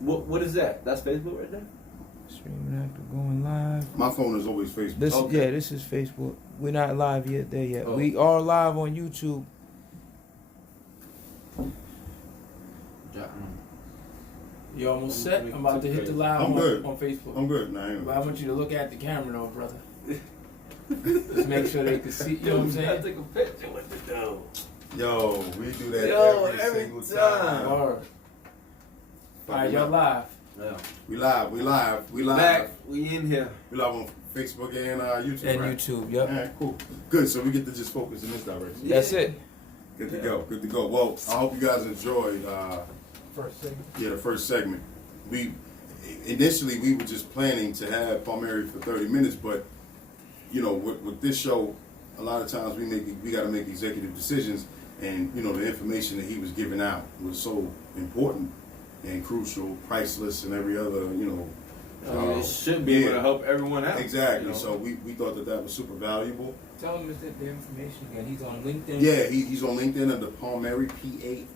What is that? That's Facebook right there? Streaming after going live. My phone is always Facebook. This Okay. Yeah, this is Facebook. We're not live yet there yet. Oh. We are live on YouTube. You almost set? I'm about to hit the live I'm good. on Facebook. I'm good. Nah, But I want you to look at the camera though, brother. Just make sure they can see. You know what I'm saying? Take a picture with the dough. Yo, we do that every single time. All right, y'all live. Yeah. We live. Back. We in here. We live on Facebook and YouTube. And right? YouTube, yep. All right, cool. Good. So we get to just focus in this direction. That's it. Good to go. Good to go. Well, I hope you guys enjoyed. First segment. Yeah, the first segment. We initially we were just planning to have Palmieri for 30 minutes, but you know, with this show, a lot of times we got to make executive decisions, and you know, the information that he was giving out was so important and crucial, priceless, and every other, you know. It should be able to help everyone out. Exactly. You know? So we thought that was super valuable. Tell him the information again. He's on LinkedIn. Yeah, he's on LinkedIn under Palmieri, Palmery,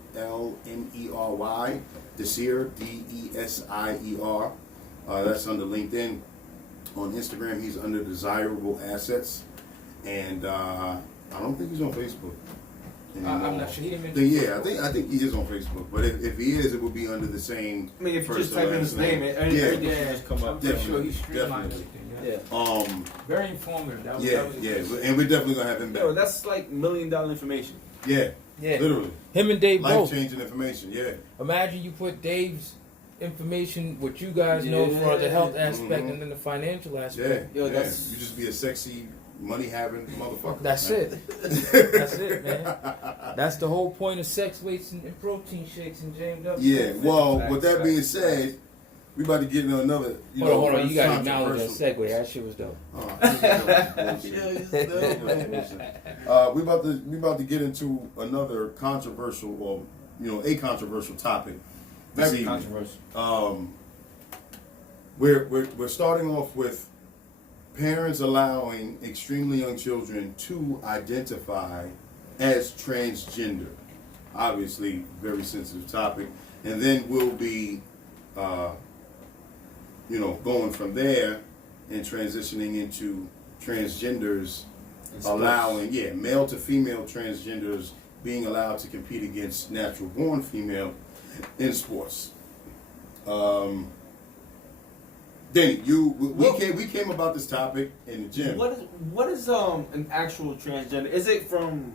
Desier, Desier. That's under LinkedIn. On Instagram, he's under Desirable Assets, and I don't think he's on Facebook. I'm not sure. He didn't mention. Yeah, I think he is on Facebook, but if he is, it would be under the same. I mean, if you first just and type in last his name, everything should just come up. I'm sure he's streamlined Definitely. everything. Yeah. Yeah. Very informative. That was, Yeah, that was yeah, and we're definitely gonna have him back. Yo, that's like $1 million information. Yeah, Yeah. literally, Him and Dave both. life-changing information. Yeah, Imagine you put Dave's information, what you guys know for the health aspect, Mhm. and then the financial yeah, aspect. Yo, yeah. that's- You just be a sexy, money-having motherfucker. That's man. it. That's it, man. That's the whole point of sex weights and protein shakes and James W. Yeah, well, Facts, with that facts, being facts. said, we about to get into another, Hold on. You got to acknowledge that controversial- segue. That shit was dope. We about to get into another controversial, or a controversial topic. This Very evening. controversial. We're starting off with parents allowing extremely young children to identify as transgender. Obviously, very sensitive topic, and then we'll be, going from there and transitioning into transgenders allowing, male to female transgenders being allowed to compete against natural born female in sports. Danny, we came about this topic in the gym. What is an actual transgender? Is it from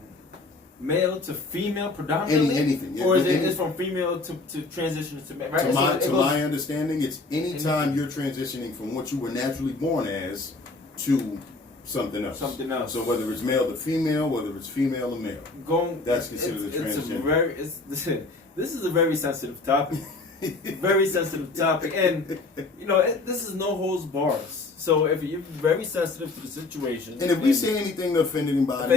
male to female predominantly? Anything, yeah. Or is it from female to transition to male? Right? To my understanding, it's any time you're transitioning from what you were naturally born as to something else. Something else. So whether it's male to female, whether it's female to male, that's considered a transgender. This is a very sensitive topic. Very sensitive topic, and this is no holds bars. So if you're very sensitive to the situation, And if we say anything to offend anybody,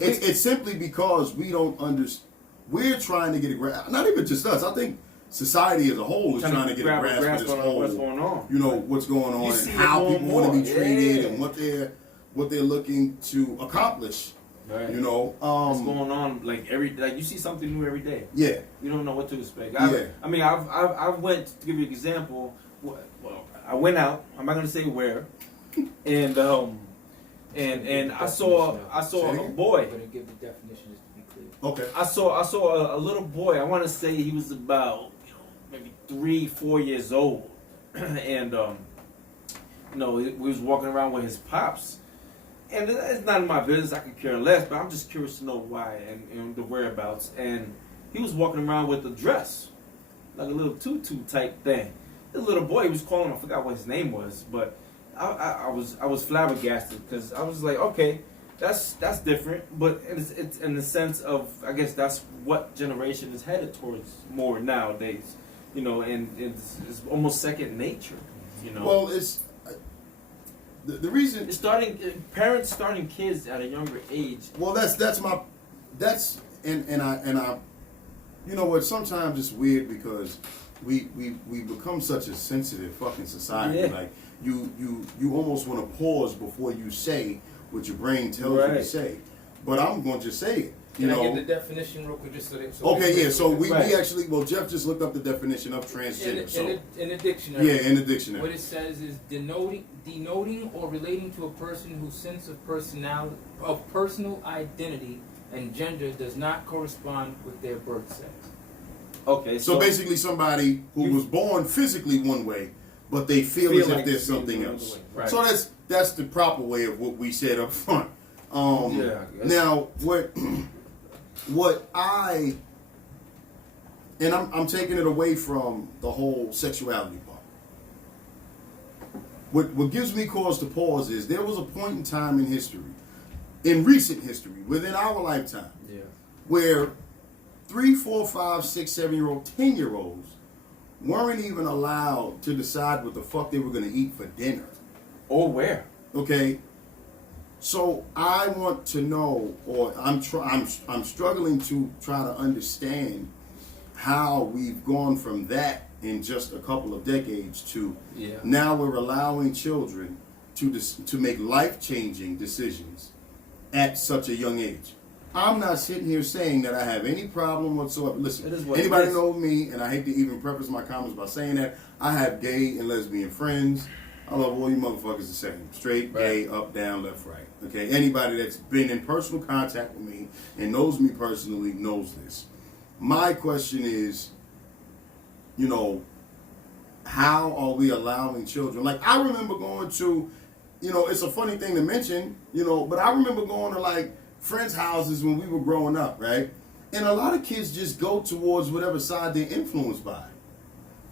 If it's simply because we don't understand. We're trying to get a grasp. Not even just us. I think society as a whole is trying to get a grasp of this whole. what's going on. What's going on You and see it how more people and want to be more. treated Yeah. and what they're looking to accomplish. Right. What's What's going on? Like you see something new every day. Yeah. You don't know what to expect. Yeah. I went to give you an example. Well, I went out. I'm not gonna say where, and I saw a boy. I'm gonna give the definition just to be clear. Okay. I saw a little boy. I want to say he was about maybe 3-4 years old, and we was walking around with his pops. And it's not in my business. I could care less, but I'm just curious to know why and the whereabouts. And he was walking around with a dress, like a little tutu type thing. The little boy, he was calling him. I forgot what his name was, but I was flabbergasted because I was like, okay, that's different. But it's in the sense of, I guess that's what generation is headed towards more nowadays. And it's almost second nature. Well, it's the reason. It's parents starting kids at a younger age. Well, I you know what? Sometimes it's weird because we become such a sensitive fucking society. Yeah. Like you almost want to pause before you say what your brain tells you to say. But I'm going to just say it. You Can I know. get the definition real quick, just so that? Okay, yeah. So we Right. actually, well, Jeff just looked up the definition of transgender. in the dictionary. Yeah, in the dictionary. What it says is denoting or relating to a person whose sense of personal identity and gender does not correspond with their birth sex. Okay, So basically, somebody who was born physically one way, but they feel as if like there's they're something feeling else. another way. Right. So that's the proper way of what we said up front. Yeah, I guess. Now what I and I'm taking it away from the whole sexuality part. What gives me cause to pause is there was a point in time in history, in recent history, within our lifetime, Yeah. where 3, 4, 5, 6, 7-year-old, 10-year-olds weren't even allowed to decide what the fuck they were going to eat for dinner. Or where? Okay, so I want to know, or I'm struggling to try to understand how we've gone from that in just a couple of decades to now we're allowing children to make life-changing decisions at such a young age. I'm not sitting here saying that I have any problem whatsoever. Listen, It is what it anybody is. know me, and I hate to even preface my comments by saying that, I have gay and lesbian friends. I love all you motherfuckers the same. Straight, gay, up, down, left, right. Okay? Anybody that's been in personal contact with me and knows me personally knows this. My question is, you know, how are we allowing children? Like, I remember going to, you know, it's a funny thing to mention, you know, but I remember going to, like, friends' houses when we were growing up, right? And a lot of kids just go towards whatever side they're influenced by.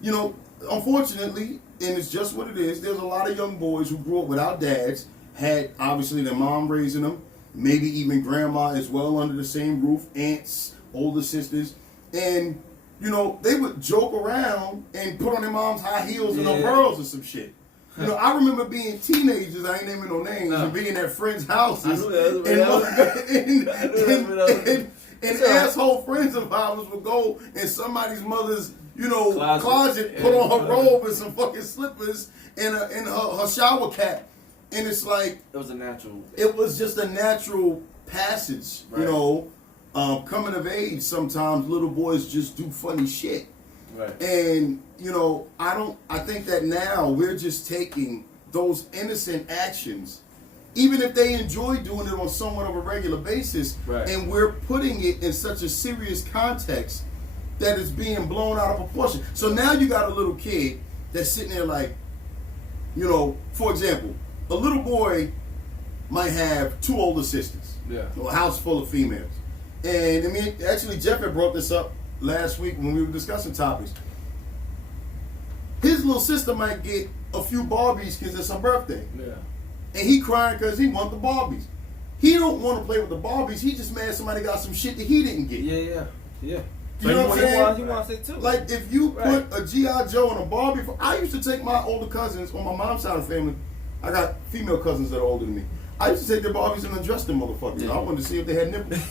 You know, unfortunately, and it's just what it is, there's a lot of young boys who grew up without dads, had obviously their mom raising them, maybe even grandma as well under the same roof, aunts, older sisters, and, you know, they would joke around and put on their mom's high heels and her pearls or some shit. You know, I remember being teenagers, I ain't naming no names, and being at friends' houses, and asshole friends of ours would go in somebody's mother's, you know, closet, put on her robe and some fucking slippers and her shower cap. And it's like... It was a natural... It was just a natural passage, you know. Coming of age, sometimes little boys just do funny shit. Right. And, you know, I think that now we're just taking those innocent actions, even if they enjoy doing it on somewhat of a regular basis, and we're putting it in such a serious context that it's being blown out of proportion. So now you got a little kid that's sitting there like, you know, for example, a little boy might have 2 older sisters. Yeah. A house full of females. And I mean, actually, Jeff had brought this up last week when we were discussing topics. His little sister might get a few Barbies because it's her birthday. Yeah. And he crying because he want the Barbies. He don't want to play with the Barbies. He just mad somebody got some shit that he didn't get. Yeah. You know what I'm saying? He wants it too. Like, if you put a G.I. Joe and a Barbie... I used to take my older cousins on my mom's side of the family. I got female cousins that are older than me. I used to take their Barbies and undress them motherfuckers. I wanted to see if they had nipples.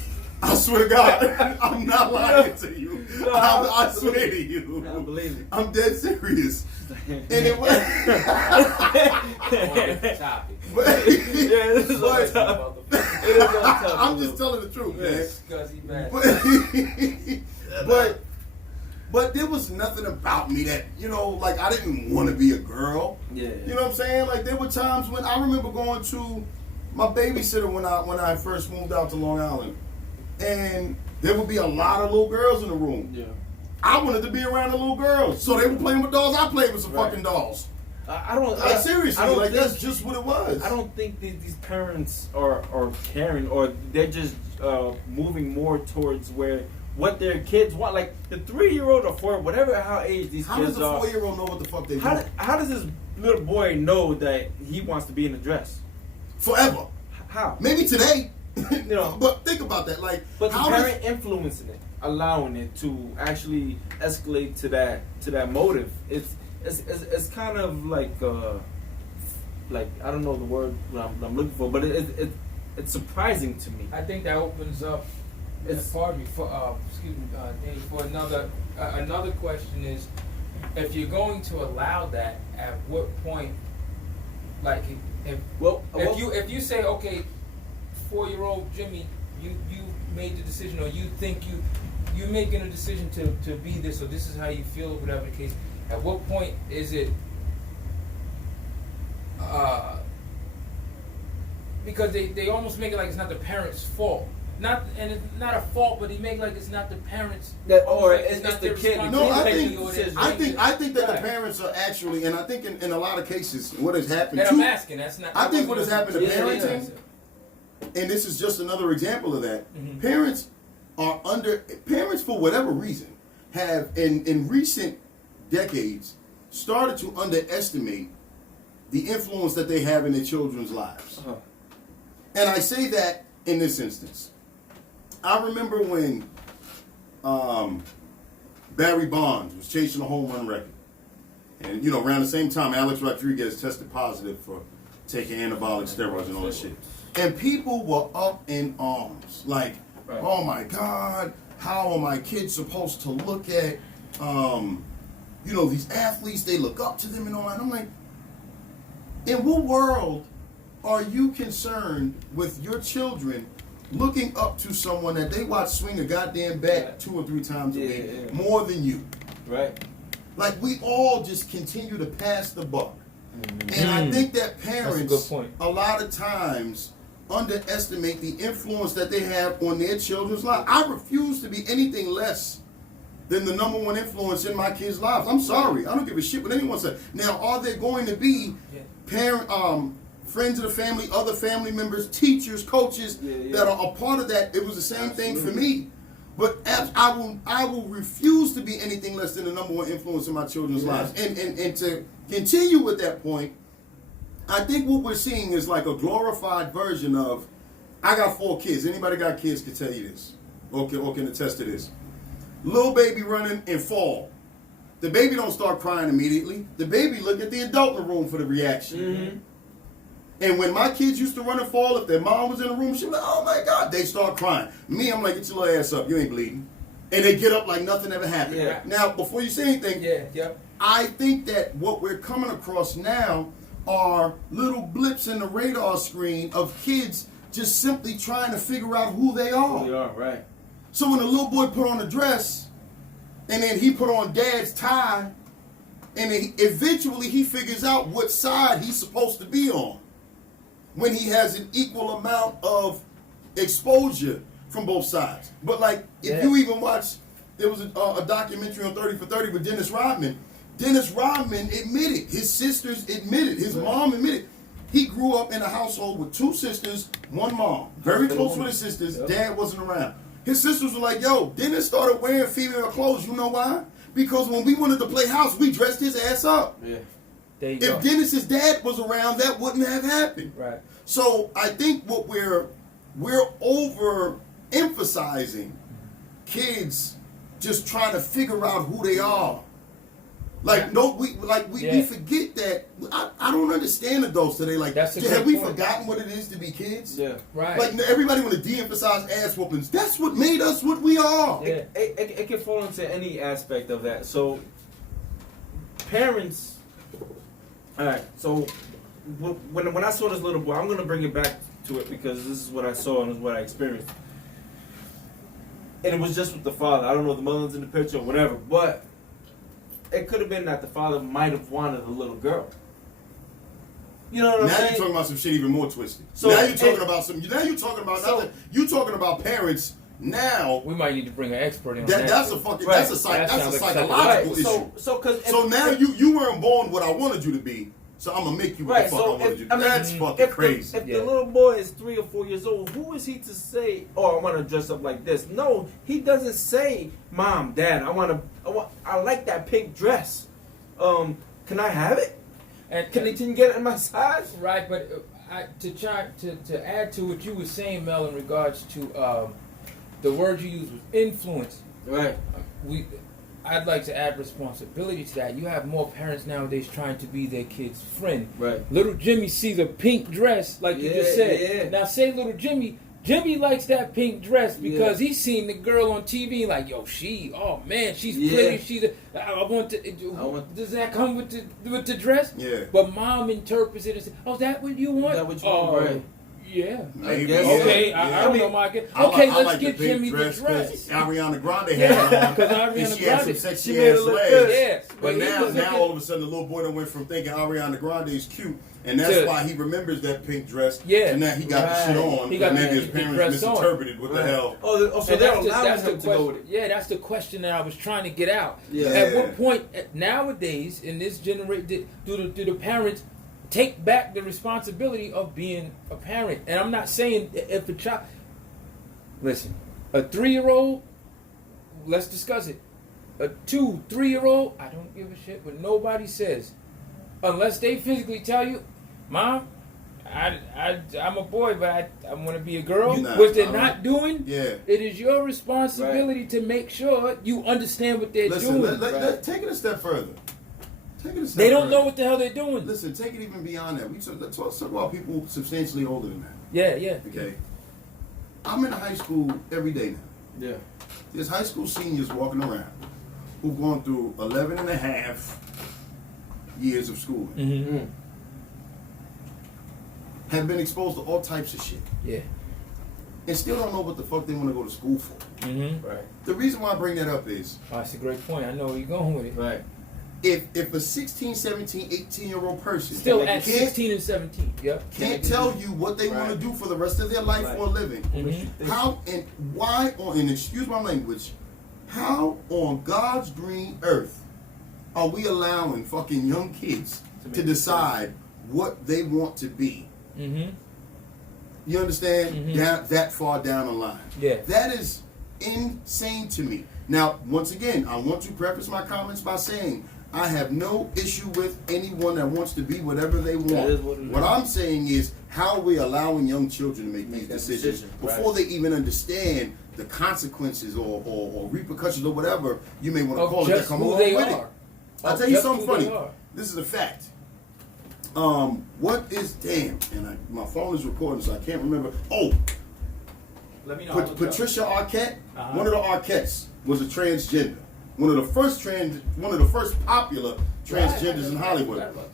I swear to God, I'm not lying to you. I swear to you. I believe it. I'm dead serious. And it was... Topic. This is on topic. It is on topic. I'm just telling the truth, man. Scuzzy bastard. But there was nothing about me that, you know, like, I didn't want to be a girl. Yeah. You know what I'm saying? Like, there were times when I remember going to my babysitter when I first moved out to Long Island, and there would be a lot of little girls in the room. Yeah. I wanted to be around the little girls, so they were playing with dolls. I played with some fucking dolls. I don't. Like, seriously, I don't like, think, that's just what it was. I don't think these parents are caring, or they're just moving more towards what their kids want. Like the 3-year-old or 4, whatever how age these How kids does a are. 4-year-old know what the fuck they want? How does this little boy know that he wants to be in a dress? Forever. How? Maybe today. You know. But think about that. Like, But the how parent influencing it, allowing it to actually escalate to that motive, it's kind of like I don't know the word I'm looking for, but it's surprising to me. I think that opens up. Pardon me for excuse me, Dave, for another question is, if you're going to allow that, at what point, like if you say, okay, 4-year-old Jimmy, you made the decision, or you think you're making a decision to be this, or this is how you feel, whatever the case. At what point is it? Because they almost make it like it's not the parents' fault. And it's not a fault, but they make like it's not the parents. Or like it's not the their kid. No, I responsibility, think or their I think that Right. the parents are actually, and I think in a lot of cases, what has happened And I'm too, asking. That's not. I think what has happened to Yeah, parenting, and this is just another example of that. Mhm. Parents for whatever reason have in recent decades started to underestimate the influence that they have in their children's lives. Uh-huh. And I say that in this instance. I remember when Barry Bonds was chasing a home run record. And, around the same time, Alex Rodriguez tested positive for taking anabolic steroids and all that shit. And people were up in arms. Like, Right. oh my God, how are my kids supposed to look at, these athletes? They look up to them and all that. I'm like, in what world are you concerned with your children looking up to someone that they watch swing a goddamn bat 2 or 3 times a week more than you? Right. Like, we all just continue to pass the buck. And I think that parents, That's a good point. a lot of times, underestimate the influence that they have on their children's lives. I refuse to be anything less than the number one influence in my kids' lives. I'm sorry. I don't give a shit what anyone says. Now, are there going to be friends of the family, other family members, teachers, coaches that are a part of that? It was the same thing for me. But I will refuse to be anything less than the number one influence in my children's lives. And to continue with that point, I think what we're seeing is like a glorified version of, I got 4 kids. Anybody got kids can tell you this, or can attest to this. Little baby running and fall. The baby don't start crying immediately. The baby look at the adult in the room for the reaction. Mm-hmm. And when my kids used to run and fall, if their mom was in the room, she'd be like, oh my God, they start crying. Me, I'm like, get your little ass up, you ain't bleeding. And they get up like nothing ever happened. Yeah. Now, before you say anything, I think that what we're coming across now are little blips in the radar screen of kids just simply trying to figure out who they are. We are, right. So when a little boy put on a dress, and then he put on dad's tie, and then eventually he figures out what side he's supposed to be on, when he has an equal amount of exposure from both sides. But like, if you even watch, there was a documentary on 30 for 30 with Dennis Rodman. Dennis Rodman admitted, his sisters admitted, his mom admitted, he grew up in a household with 2 sisters, 1 mom. Very close with his sisters. Dad wasn't around. His sisters were like, yo, Dennis started wearing female clothes. You know why? Because when we wanted to play house, we dressed his ass up. Yeah. There you go. If Dennis's dad was around, that wouldn't have happened. Right. So I think what we're over emphasizing kids just trying to figure out who they are. Like we forget that. I don't understand adults today. Like, have we forgotten what it is to be kids? Yeah. Right. Like, everybody want to de-emphasize ass whoopings. That's what made us what we are. Yeah. It can fall into any aspect of that. So, parents. All right. So, when I saw this little boy, I'm gonna bring it back to it because this is what I saw and this is what I experienced. And it was just with the father. I don't know if the mother's in the picture or whatever, but it could have been that the father might have wanted a little girl. You know what I'm saying? Now you're talking about some shit even more twisted. So now you're talking about nothing. You talking about parents now. We might need to bring an expert in on That's a fucking that's a psychological issue. So now you weren't born what I wanted you to be. So I'm gonna make you what the fuck I wanted you to be. That's fucking crazy. If the little boy is 3 or 4 years old, who is he to say, "Oh, I want to dress up like this"? No, he doesn't say, "Mom, Dad, I like that pink dress. Can I have it? And Can you get it in my size?" Right, but to add to what you were saying, Mel, in regards to the word you used was influence. Right. I'd like to add responsibility to that. You have more parents nowadays trying to be their kid's friend. Right. Little Jimmy sees a pink dress, like you just said. Yeah. Now say little Jimmy likes that pink dress because he's seen the girl on TV like, yo, she's pretty. Does that come with the dress? Yeah. But mom interprets it and says, oh, is that what you want? Is that what you want? Right. Yeah. Maybe. guess. Okay, Yeah. I don't know my guess. I Okay, like- I let's like get the pink Jimmy the 'cause dress. Ariana Grande had Yeah, it on. 'cause And Ariana she had some Grande, sexy she made ass it look legs. good. Yeah, But he now was looking- all of a sudden the little boy done went from thinking Ariana Grande is cute, and that's To- why he remembers that pink dress. Yeah. And now he got the shit Right. on. He got and the maybe his pink parents dress on. misinterpreted what the Right. hell. Oh, so And they're that's the allowing him to question. go with it. Yeah, that's the question that I was trying to get out. Yeah. At what point nowadays in this generation do the parents take back the responsibility of being a parent? And I'm not saying if a child. Listen, a 3-year-old. Let's discuss it. A 2-3-year-old. I don't give a shit what nobody says, unless they physically tell you, "Mom, I'm a boy, but I want to be a girl," Nah, which they're not doing. Yeah. It is your responsibility to make sure you understand what they're Listen, doing. take it a step further. Take it a step They don't further. know what the hell they're doing. Listen, take it even beyond that. Let's talk about people substantially older than that. Yeah. Okay. I'm in high school every day now. Yeah. There's high school seniors walking around who've gone through 11 and a half years of schooling, Mm-hmm. have been exposed to all types of shit, Yeah. and still don't know what the fuck they want to go to school for. Mm-hmm. Right. The reason why I bring that up is Oh, that's a great point. I know where you're going with it. Right. if a 16, 17, 18-year-old person Still at can't 16 and 17. Yep. can't tell you what they want to Right. do for the rest of their life Right. or living, Mhm. how and why on, and excuse my language, how on God's green earth are we allowing fucking young kids to decide what they want to be? Mm-hmm. You understand? Mhm. That far down the line. Yeah. That is insane to me. Now, once again, I want to preface my comments by saying I have no issue with anyone that wants to be whatever they want. That is what it is. I'm saying is how are we allowing young children to make these that decisions decision, before right. they even understand the consequences or repercussions or whatever you may want to Of call it that just come who along they with are. it. I'll Of tell you just something who they funny. are. This is a fact. What is damn? And my phone is recording, so I can't remember. Oh, Let me know. Patricia Arquette, Uh-huh. one of the Arquettes, was a transgender. One of the first popular transgenders in Hollywood. About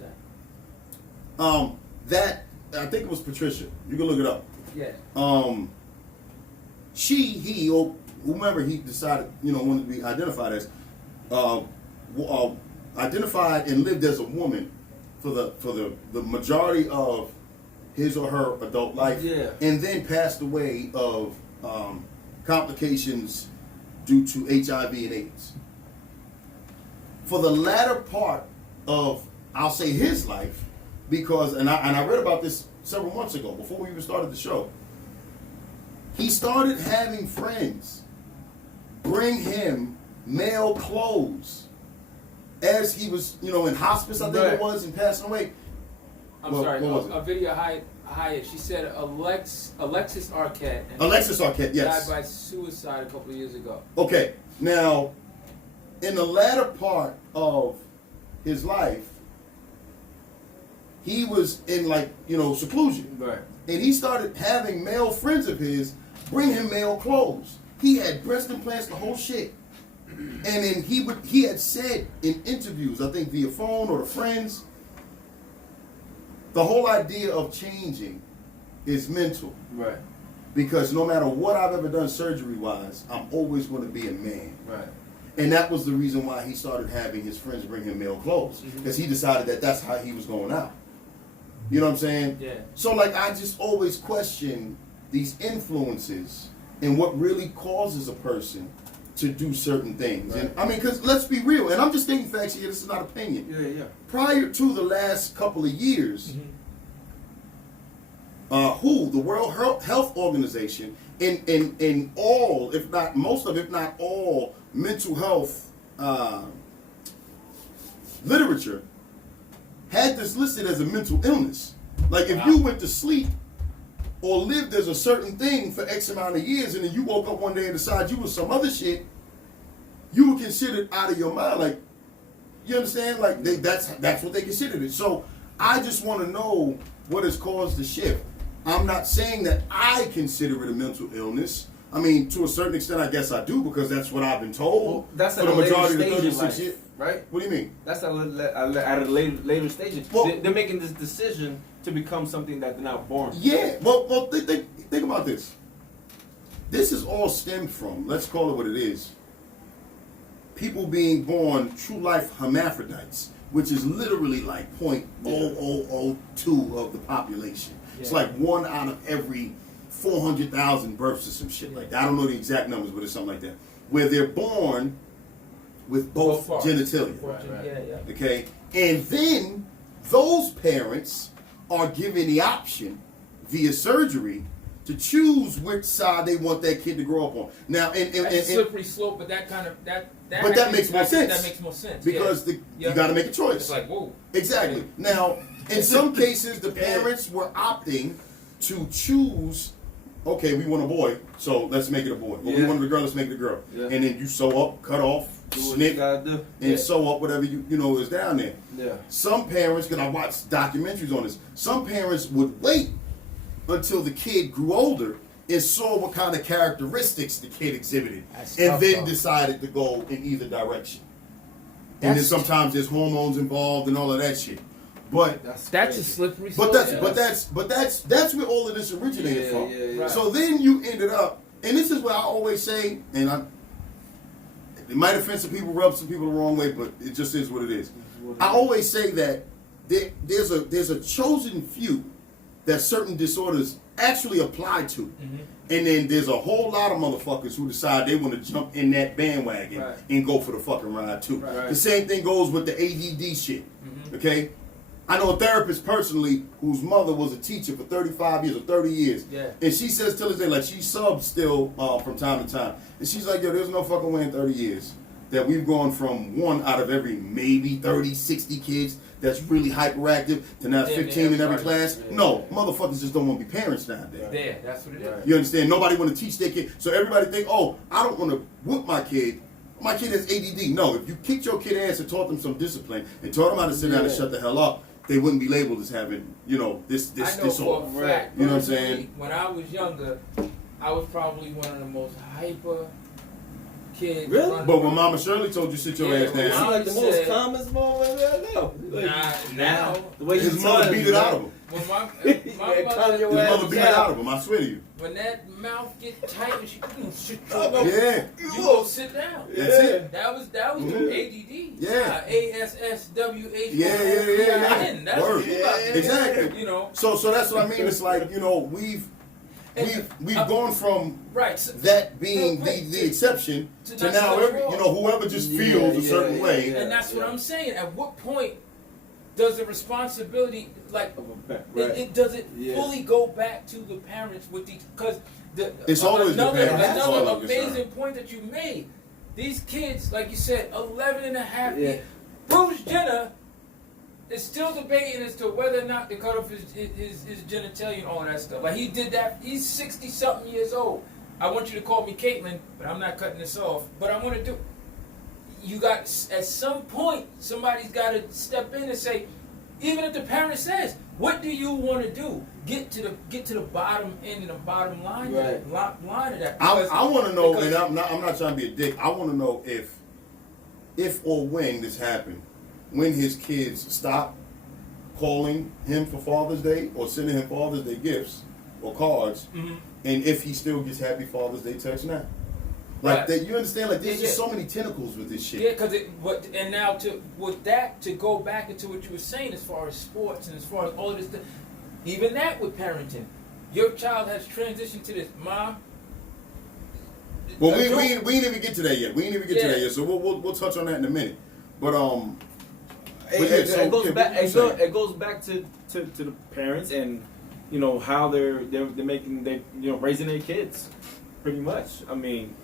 that. That I think it was Patricia. You can look it up. Yeah. He, or whomever he decided, wanted to be identified as, identified and lived as a woman for the majority of his or her adult life, Yeah. and then passed away of complications due to HIV and AIDS. For the latter part of, I'll say, his life, because and I read about this several months ago before we even started the show. He started having friends bring him male clothes as he was, in hospice, I think Right. it was, and passing away. I'm What- sorry. what was it? A video Hyatt. She said Alexis Arquette. and Alexis Arquette, yes. Died by suicide a couple of years ago. Okay, now, in the latter part of his life, he was in seclusion. Right. And he started having male friends of his bring him male clothes. He had breast implants, the whole shit. And then he had said in interviews, I think via phone or to friends, the whole idea of changing is mental. Right. Because no matter what I've ever done surgery-wise, I'm always going to be a man. Right. And that was the reason why he started having his friends bring him male clothes. Because he decided that that's how he was going out. You know what I'm saying? Yeah. So, I just always question these influences and what really causes a person to do certain things. Right. And because let's be real, and I'm just stating facts here, this is not opinion. Yeah. Prior to the last couple of years, the World Health Organization, in all, if not most of, if not all, mental health literature, had this listed as a mental illness. Like if you went to sleep or lived as a certain thing for X amount of years, and then you woke up one day and decided you was some other shit, you were considered out of your mind. Like, you understand? Like that's what they considered it. So I just want to know what has caused the shift. I'm not saying that I consider it a mental illness. I mean, to a certain extent, I guess I do because that's what I've been told Well, that's for at the a later majority of the stage in 36 life. years. right? What do you mean? That's at a later stage. Well- They're making this decision to become something that they're not born. Yeah. Well, think about this. This is all stemmed from, let's call it what it is, people being born true life hermaphrodites, which is literally like 0.0002 of the population. It's Yeah. like 1 out of every 400,000 births or some shit like that. I don't know the exact numbers, but it's something like that. Where they're born with both parts. genitalia. Right. Yeah, yeah. Okay? And then those parents are given the option via surgery to choose which side they want that kid to grow up on. Now, That's a slippery slope, but that kind of that. But that makes more sense. That makes more sense because yeah. you got to make a choice. It's like whoa. Exactly. Now, in some cases, the parents were opting to choose. Okay, we want a boy, so let's make it a boy. Or we Yeah. wanted a girl, let's make it a girl. Yeah. And then you sew up, cut off, Do what you snip, gotta do. and Yeah. sew up whatever you know is down there. Yeah. Some parents, because I watched documentaries on this, some parents would wait until the kid grew older and saw what kind of characteristics the kid exhibited, That's and tough, then though. decided to go in either direction. And then That's- sometimes there's hormones involved and all of that shit. But That's crazy. a slippery slope. but that's where all of this originated Yeah, from. yeah, yeah. Right. So then you ended up, and this is what I always say, and it might offend some people, rub some people the wrong way, but it just is what it is. I always say that there's a chosen few that certain disorders actually apply to, and then there's a whole lot of motherfuckers who decide they want to jump in that bandwagon Right. and go for the fucking ride too. Right. The same thing goes with the ADD shit. Okay, I know a therapist personally whose mother was a teacher for 35 years or 30 years, Yeah. and she says till this day, like she subs still from time to time, and she's like, yo, there's no fucking way in 30 years that we've gone from 1 out of every maybe 30, 60 kids that's really hyperactive to now Yeah, 15 in every everybody. class. Yeah. No, motherfuckers just don't want to be parents nowadays. There, that's what it is. Right. You understand? Nobody want to teach their kid. So everybody think, oh, I don't want to whoop my kid. My kid has ADD. No, if you kicked your kid ass and taught them some discipline and taught them how to sit down and Yeah. shut the hell up, they wouldn't be labeled as having, this I know for disorder. a fact. You know what I'm personally, saying? When I was younger, I was probably one of the most hyper kids. Really? running But when around. Mama Shirley told you sit your Yeah, ass when It's down, like the He most said- common moment I know. Now, the way his you mother tell beat me, it out right? of him. when my Yeah, calm your His ass mother beat it down. out of him. I swear to you. when that mouth get tight and she shit, Yeah. you go sit down. That's it. That was the Mhm. ADD. Yeah. ASSWH. Yeah. That's Word. what you got. Exactly. You know. So that's what I mean. It's like, we've gone from Right. So, that being real quick, the exception to to not now go every, wrong. whoever just Yeah, feels a yeah, certain yeah, way. yeah. and that's what I'm saying. At what point does the responsibility, like, it does it Yeah. fully go back to the parents with these? Because It's always the another, parents. That's all another I'm concerned. amazing point that you made. These kids, like you said, 11 and a half Yeah. years. Bruce Jenner is still debating as to whether or not to cut off his genitalia and all that stuff. Like he did that. He's 60 something years old. I want you to call me Caitlyn, but I'm not cutting this off. But I want to do. You got at some point somebody's got to step in and say, even if the parent says, "What do you want to do?" Get to the bottom end and the bottom line, Right. line of that. I want to know, because- and I'm not trying to be a dick. I want to know if or when this happened, when his kids stop calling him for Father's Day or sending him Father's Day gifts or cards, Mhm. and if he still gets Happy Father's Day text now. Like Right. that, you understand? Like there's Yeah, just yeah. so many tentacles with this shit. Yeah, because and now to go back into what you were saying as far as sports and as far as all of this stuff, even that with parenting, your child has transitioned to this, Mom. Well, a we joke- ain't even get to that yet. We ain't even get to Yeah. that yet. So we'll touch on that in a minute. But It, But yeah, it, so, it goes yeah, back. what you saying? It goes back to the parents and how they're making raising their kids, pretty much. I mean,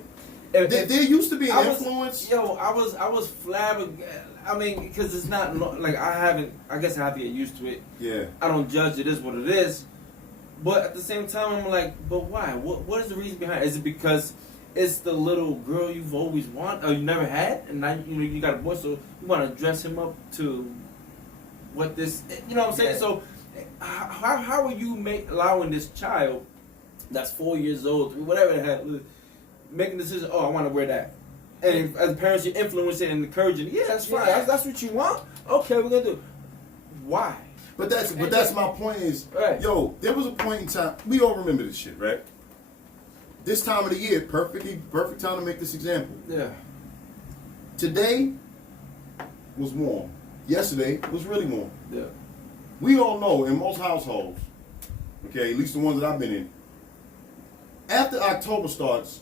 there used to be an I was- influence. I was flabbergasted. I mean, because it's not like I guess I have to get used to it. Yeah. I don't judge. It is what it is. But at the same time, I'm like, but why? What is the reason behind it? Is it because it's the little girl you've always wanted, or you never had, and now you got a boy, so you want to dress him up to what this, you know what I'm saying? Yeah. So how are you allowing this child that's 4 years old, whatever the hell, making the decision? Oh, I want to wear that, And as parents, you're influencing and encouraging. Yeah, that's fine. Yeah. That's what you want. Okay, we're gonna do. Why? But that's my point is, Right. yo, there was a point in time, we all remember this shit, right? This time of the year, perfect time to make this example. Yeah. Today was warm. Yesterday was really warm. Yeah. We all know in most households, okay, at least the ones that I've been in, after October starts,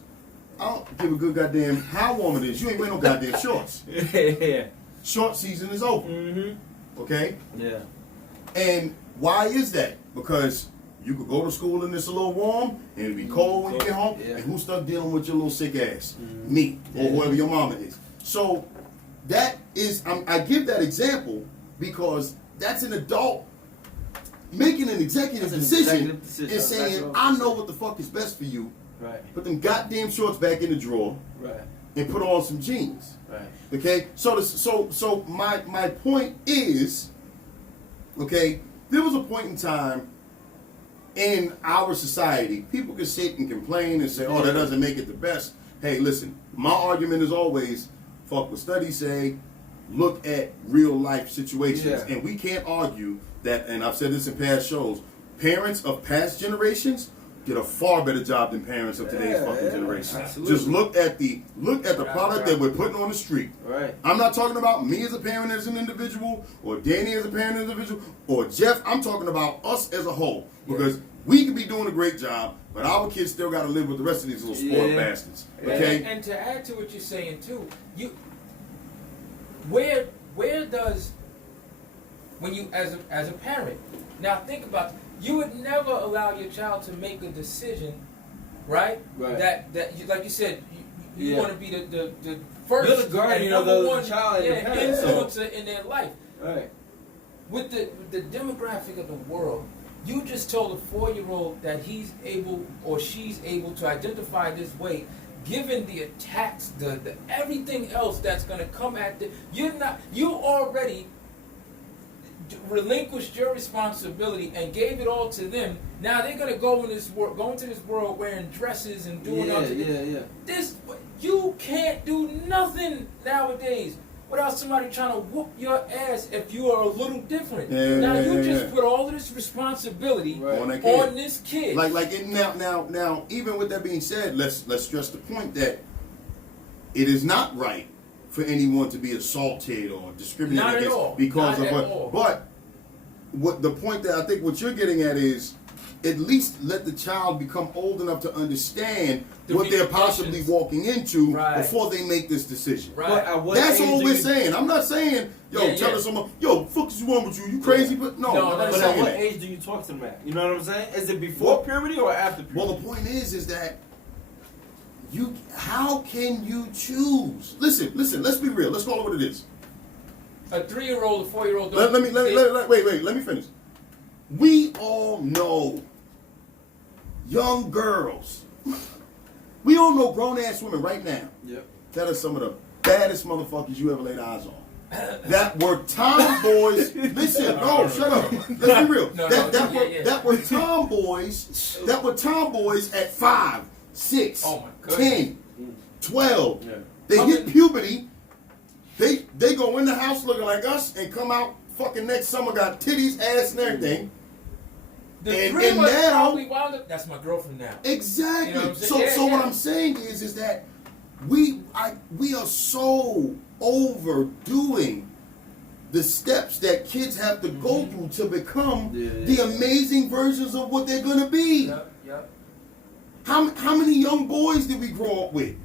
I don't give a good goddamn how warm it is. You ain't wearing no goddamn shorts. Yeah. Short season is over, Mm-hmm. okay? Yeah. And why is that? Because you could go to school and it's a little warm, and it'll be cold when you get home, Yeah. and who's stuck dealing with your little sick ass? Mm-hmm. Me, or Yeah. whoever your mama is. So that is, I give that example because that's an adult making an executive That's an decision executive decision. and That's saying, what I I'm know saying. what the fuck is best for you. Right. Put them goddamn shorts back in the drawer Right. and put on some jeans. Right. Okay, so my point is, okay, there was a point in time in our society, people could sit and complain and say, oh, that doesn't make it the best. Hey, listen, my argument is always, fuck what studies say, look at real life situations. Yeah. And we can't argue that, and I've said this in past shows, parents of past generations did a far better job than parents of today's Yeah, fucking yeah, generation. absolutely. Just look at the product that we're putting on the street. Right. I'm not talking about me as a parent as an individual, or Danny as a parent as an individual, or Jeff. I'm talking about us as a whole. Because we could be doing a great job, but our kids still got to live with the rest of these little spoiled Yeah. bastards. Okay? And to add to what you're saying too, where does, when you as a parent, now think about, you would never allow your child to make a decision, right? Right. That you, like you said, you Yeah. want to be the first You're the guardian and of number the one child and the parent, so- influencer in their life. Right. With the demographic of the world, you just told a 4-year-old that he's able or she's able to identify this way, given the attacks, the everything else that's going to come at the, you already relinquished your responsibility and gave it all to them. Now they're going to go into this world wearing dresses and doing Yeah, all yeah. this. You can't do nothing nowadays without somebody trying to whoop your ass if you are a little different. Yeah, now yeah, you yeah, just yeah. put all of this responsibility Right. On that kid. on this kid. Now, even with that being said, let's stress the point that it is not right for anyone to be assaulted or discriminated Not at against all. because Not of at what. all. But what the point that I think what you're getting at is, at least let the child become old enough to understand The what they're possibly repercussions. walking into Right. before they make this decision. Right. But at what That's age all do we're you- saying. I'm not saying, yo, Yeah, tell yeah. someone, yo, fuck is wrong with you? You crazy? But no, No, I'm not no, But saying at what that. age do you talk to them at? You know what I'm saying? Is it before Well- puberty or after puberty? Well, the point is that how can you choose? Listen, let's be real. Let's call it what it is. A 3-year-old, a 4-year-old. Let me finish. We all know young girls. We all know grown-ass women right now Yep. that are some of the baddest motherfuckers you ever laid eyes on. That were tomboys. Listen, no, shut up. Let's be real. No, That were tomboys. That were tomboys at 5, 6, Oh, my goodness. 10, 12. Yeah. They How hit many- puberty. They go in the house looking like us and come out fucking next summer got titties, ass, and everything. The And- 3 of and us now- probably wound up. That's my girlfriend now. Exactly. You know what I'm So saying? Yeah, so what yeah. I'm saying is that we are so overdoing the steps that kids have to go through to become the amazing versions of what they're gonna be. Yep. How many young boys did we grow up with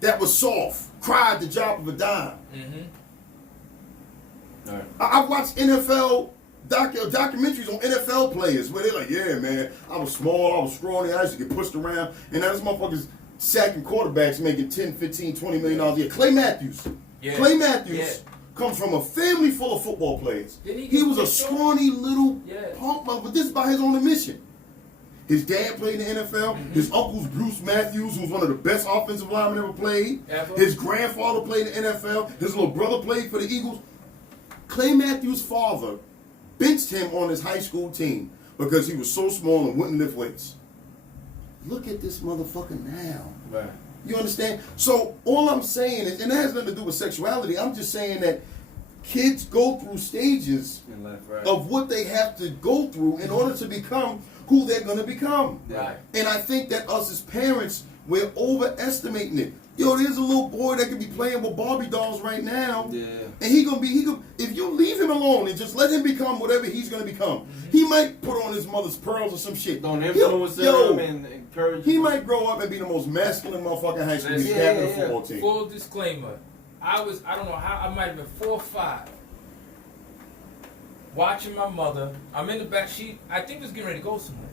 that was soft, cried the drop of a dime? Mm-hmm. All right. I've watched NFL documentaries on NFL players where they're like, yeah, man, I was small, I was scrawny, I used to get pushed around, and now this motherfucker's sacking quarterbacks making $10, $15, $20 million a year. Clay Matthews. Yeah. Clay Matthews Yeah. comes from a family full of football players. Didn't he He get was a picked on? scrawny little Yeah. punk, but this is by his own admission. His dad played in the NFL. Mm-hmm. His uncle's Bruce Matthews, who's one of the best offensive linemen ever played. Ever. His grandfather played in the NFL. His little brother played for the Eagles. Clay Matthews' father benched him on his high school team because he was so small and wouldn't lift weights. Look at this motherfucker now. Right. You understand? So all I'm saying is, and it has nothing to do with sexuality. I'm just saying that kids go through stages In life, right. of what they have to go through in order to become who they're going to become. Right. And I think that us as parents, we're overestimating it. Yo, there's a little boy that could be playing with Barbie dolls right now. Yeah. And if you leave him alone and just let him become whatever he's going to become, he might put on his mother's pearls or some shit. Don't influence Yo, him and encourage he him. might grow up and be the most masculine motherfucker in high school. He's Yeah, captain of yeah, the football team. Full disclaimer, I don't know how, I might have been 4 or 5. Watching my mother, I'm in the back, I think was getting ready to go somewhere.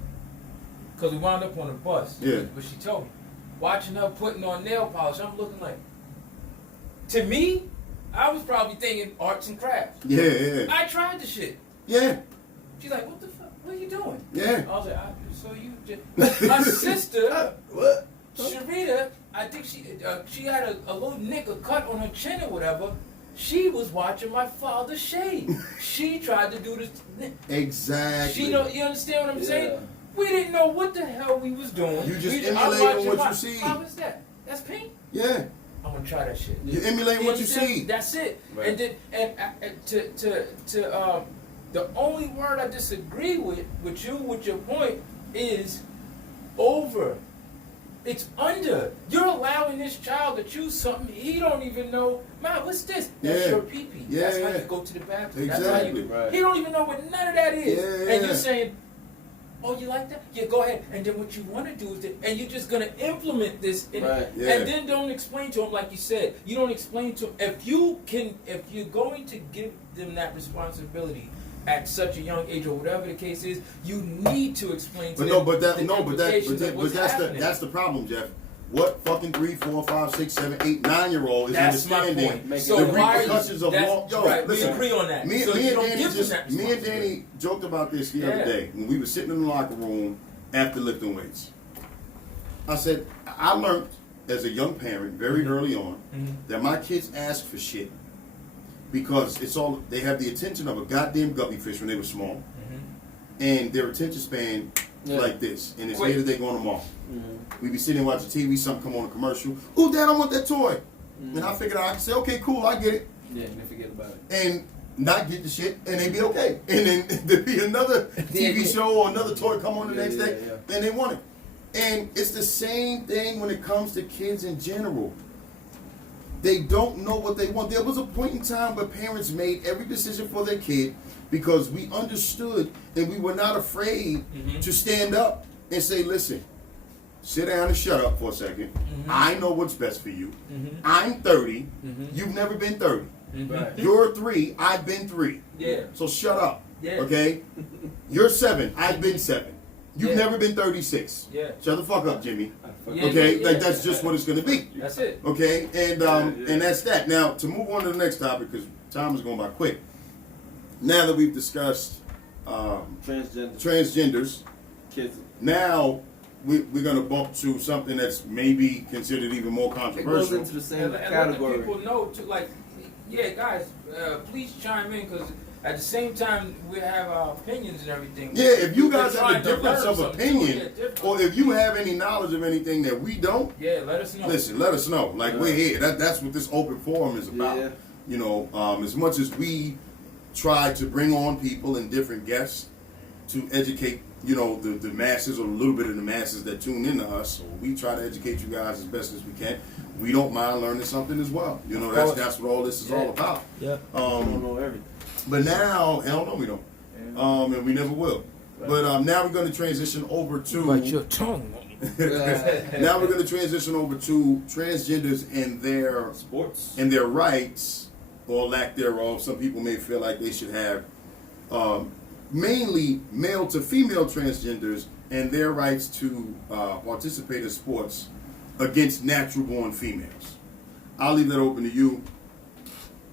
Because we wound up on a bus. Yeah. But she told me. Watching her putting on nail polish, I'm looking like, to me, I was probably thinking arts and crafts. Yeah. I tried the shit. Yeah. She's like, what the fuck, what are you doing? Yeah. I was like, so you just, my sister, What? Sharita, I think she had a little nick, a cut on her chin or whatever. She was watching my father shave. She tried to do this. Exactly. You understand what I'm Yeah. saying? We didn't know what the hell we was doing. You just I'm emulating watching what my- you see. How is that? That's paint. Yeah. I'm gonna try that shit. You emulate what you understand? see. That's it. Right. And then the only word I disagree with your point is over. It's under. You're allowing this child to choose something he don't even know. Man, what's this? That's Yeah. your pee-pee. Yeah, That's how yeah. you go to the bathroom. Exactly. That's how you. Right. He don't even know what none of that is. Yeah. And you're saying, oh, you like that? Yeah, go ahead. And then what you want to do is and you're just gonna implement this, Right. Yeah. and then don't explain to him like you said. You don't explain to him if you're going to give them that responsibility at such a young age or whatever the case is, you need to explain to them. That's the problem, Jeff. What fucking 3, 4, 5, 6, 7, 8, 9-year-old is That's my understanding point. So the why are you- repercussions of that's law? Yo, right, we listen. agree on that. Me, So me you and don't Danny give them that me and responsibility. Danny joked about this the other Yeah. day when we were sitting in the locker room after lifting weights. I said I learned as a young parent very early on that my kids ask for shit because they have the attention of a goddamn guppy fish when they were small, and their attention span like this, and it's Quick. later they go on the mall. Mhm. We be sitting and watching TV, something come on a commercial. Oh, Dad, I want that toy. And I figured I could say, okay, cool, I get it. Yeah, and then forget about it. And not get the shit, and they be okay. And then there be another TV show or another toy come on the next day, and they want it. And it's the same thing when it comes to kids in general. They don't know what they want. There was a point in time where parents made every decision for their kid because we understood and we were not afraid to stand up and say, listen, sit down and shut up for a second. I know what's best for you. I'm 30. You've never been 30. Right. You're 3. I've been 3. Yeah. So shut up. Yeah. Okay? You're 7. I've been 7. You've Yeah. never been 36. Yeah. Shut the fuck up, Jimmy. Yeah, Okay? yeah, Like yeah. that's just what it's gonna be. That's it. Okay? And Yeah. and that's that. Now to move on to the next topic because time is going by quick. Now that we've discussed Transgender transgenders, kids. now we're gonna bump to something that's maybe considered even more It goes controversial. into the same And let the category. people know to yeah, guys, please chime in because at the same time we have our opinions and everything. Yeah, if you We're guys have a trying to difference learn of something opinion, too. Yeah, different. or if you have any knowledge of anything that we don't, Yeah, let us know. listen, let us know. Like we're here. That's what this open forum is about. Yeah. You know, as much as we try to bring on people and different guests to educate, you know, the masses or a little bit of the masses that tune into us, so we try to educate you guys as best as we can. We don't mind learning something as well. You know, that's what all this is all about. Yeah. I don't know everything. But now, hell no, we don't. And we never will. Right. But now we're going to transition over to. Bite your tongue. Now we're going to transition over to transgenders and their rights or lack thereof. Some people may feel like they should have mainly male to female transgenders and their rights to participate in sports against natural born females. I'll leave that open to you.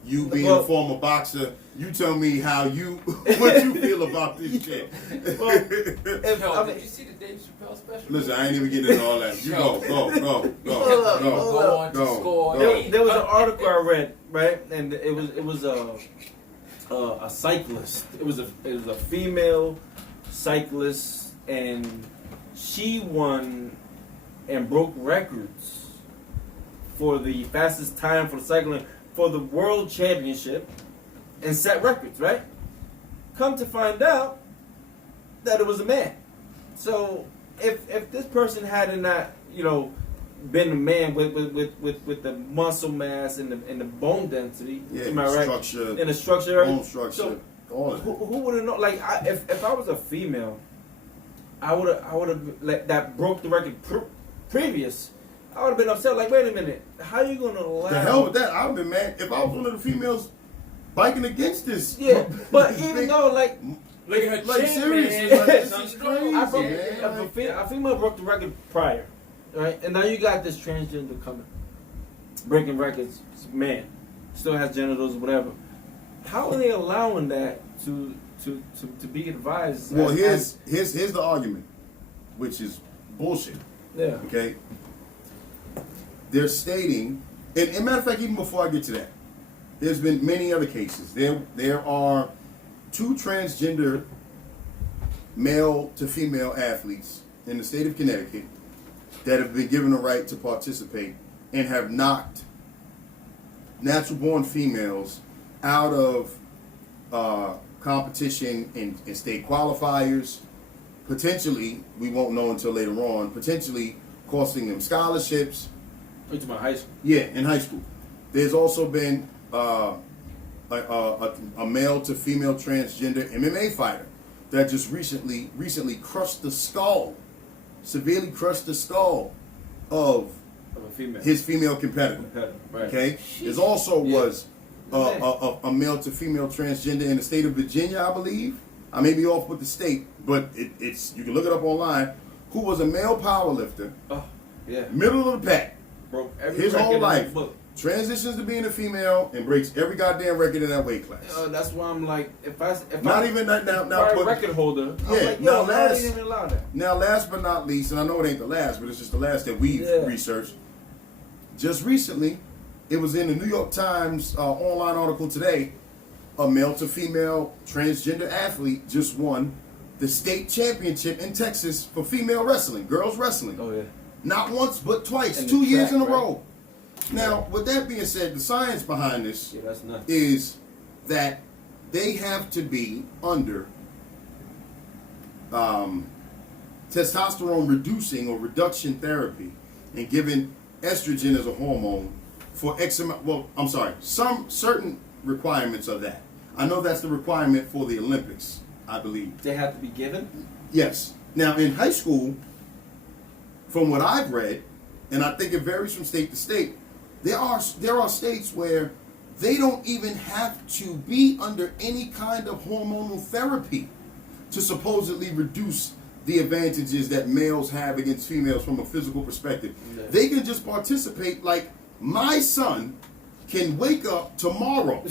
You being a former boxer, you tell me how what you feel about this shit. Yo, did you see the Dave Chappelle special? Listen, I ain't even getting into all that. You go. Hold up. Go on to score. There was an article I read, right, and it was a cyclist. It was a female cyclist, and she won and broke records for the fastest time for the cycling for the world championship and set records, right? Come to find out that it was a man. So if this person had not, been a man with the muscle mass and the bone density, am I right? Structure, and the structure, bone structure, so all of it. who would have known? Like, if I was a female, I would have like that broke the record previous. I would have been upset. Like, wait a minute, how you gonna allow? The hell with that! I'd have been mad if I was one of the females biking against this. Yeah, but even though like. Look at her Like, chin, seriously, man. like, this She's is strong. crazy. I broke, Yeah. a female broke the record prior, right? And now you got this transgender coming, breaking records. Man, still has genitals, whatever. How are they allowing that to be advised? Well, here's the argument, which is bullshit. Yeah. Okay. They're stating, and matter of fact, even before I get to that, there's been many other cases. There are 2 transgender male to female athletes in the state of Connecticut that have been given a right to participate and have knocked natural born females out of competition in state qualifiers, potentially, we won't know until later on, potentially costing them scholarships. You're talking about high school. Yeah, in high school. There's also been a male to female transgender MMA fighter that just recently crushed the skull, severely crushed the skull of Of a female. his female competitor. Right. Okay. There's also Yeah. was a male to female transgender in the state of Virginia, I believe. I may be off with the state, but it's you can look it up online. Who was a male powerlifter, Oh, yeah. middle of the pack, Broke every his record whole in the life, book. transitions to being a female and breaks every goddamn record in that weight class. That's why I'm like, if Not I, even that now. if Now, I put, record holder, Yeah, I'm like, now yo, how last- they even allow that? now, last but not least, and I know it ain't the last, but it's just the last that we've Yeah. researched. Just recently, it was in the New York Times online article today. A male to female transgender athlete just won the state championship in Texas for female wrestling, girls wrestling. Oh yeah. Not once, but twice, And 2 the years track, in a right? row. Now, with that being said, the science behind this Yeah, that's nuts. is that they have to be under testosterone reducing or reduction therapy and given estrogen as a hormone for X amount. Well, I'm sorry, some certain requirements of that. I know that's the requirement for the Olympics, I believe. They have to be given. Yes. Now, in high school, from what I've read, and I think it varies from state to state, there are states where they don't even have to be under any kind of hormonal therapy to supposedly reduce the advantages that males have against females from a physical perspective. Yeah. They can just participate like my son can wake up tomorrow.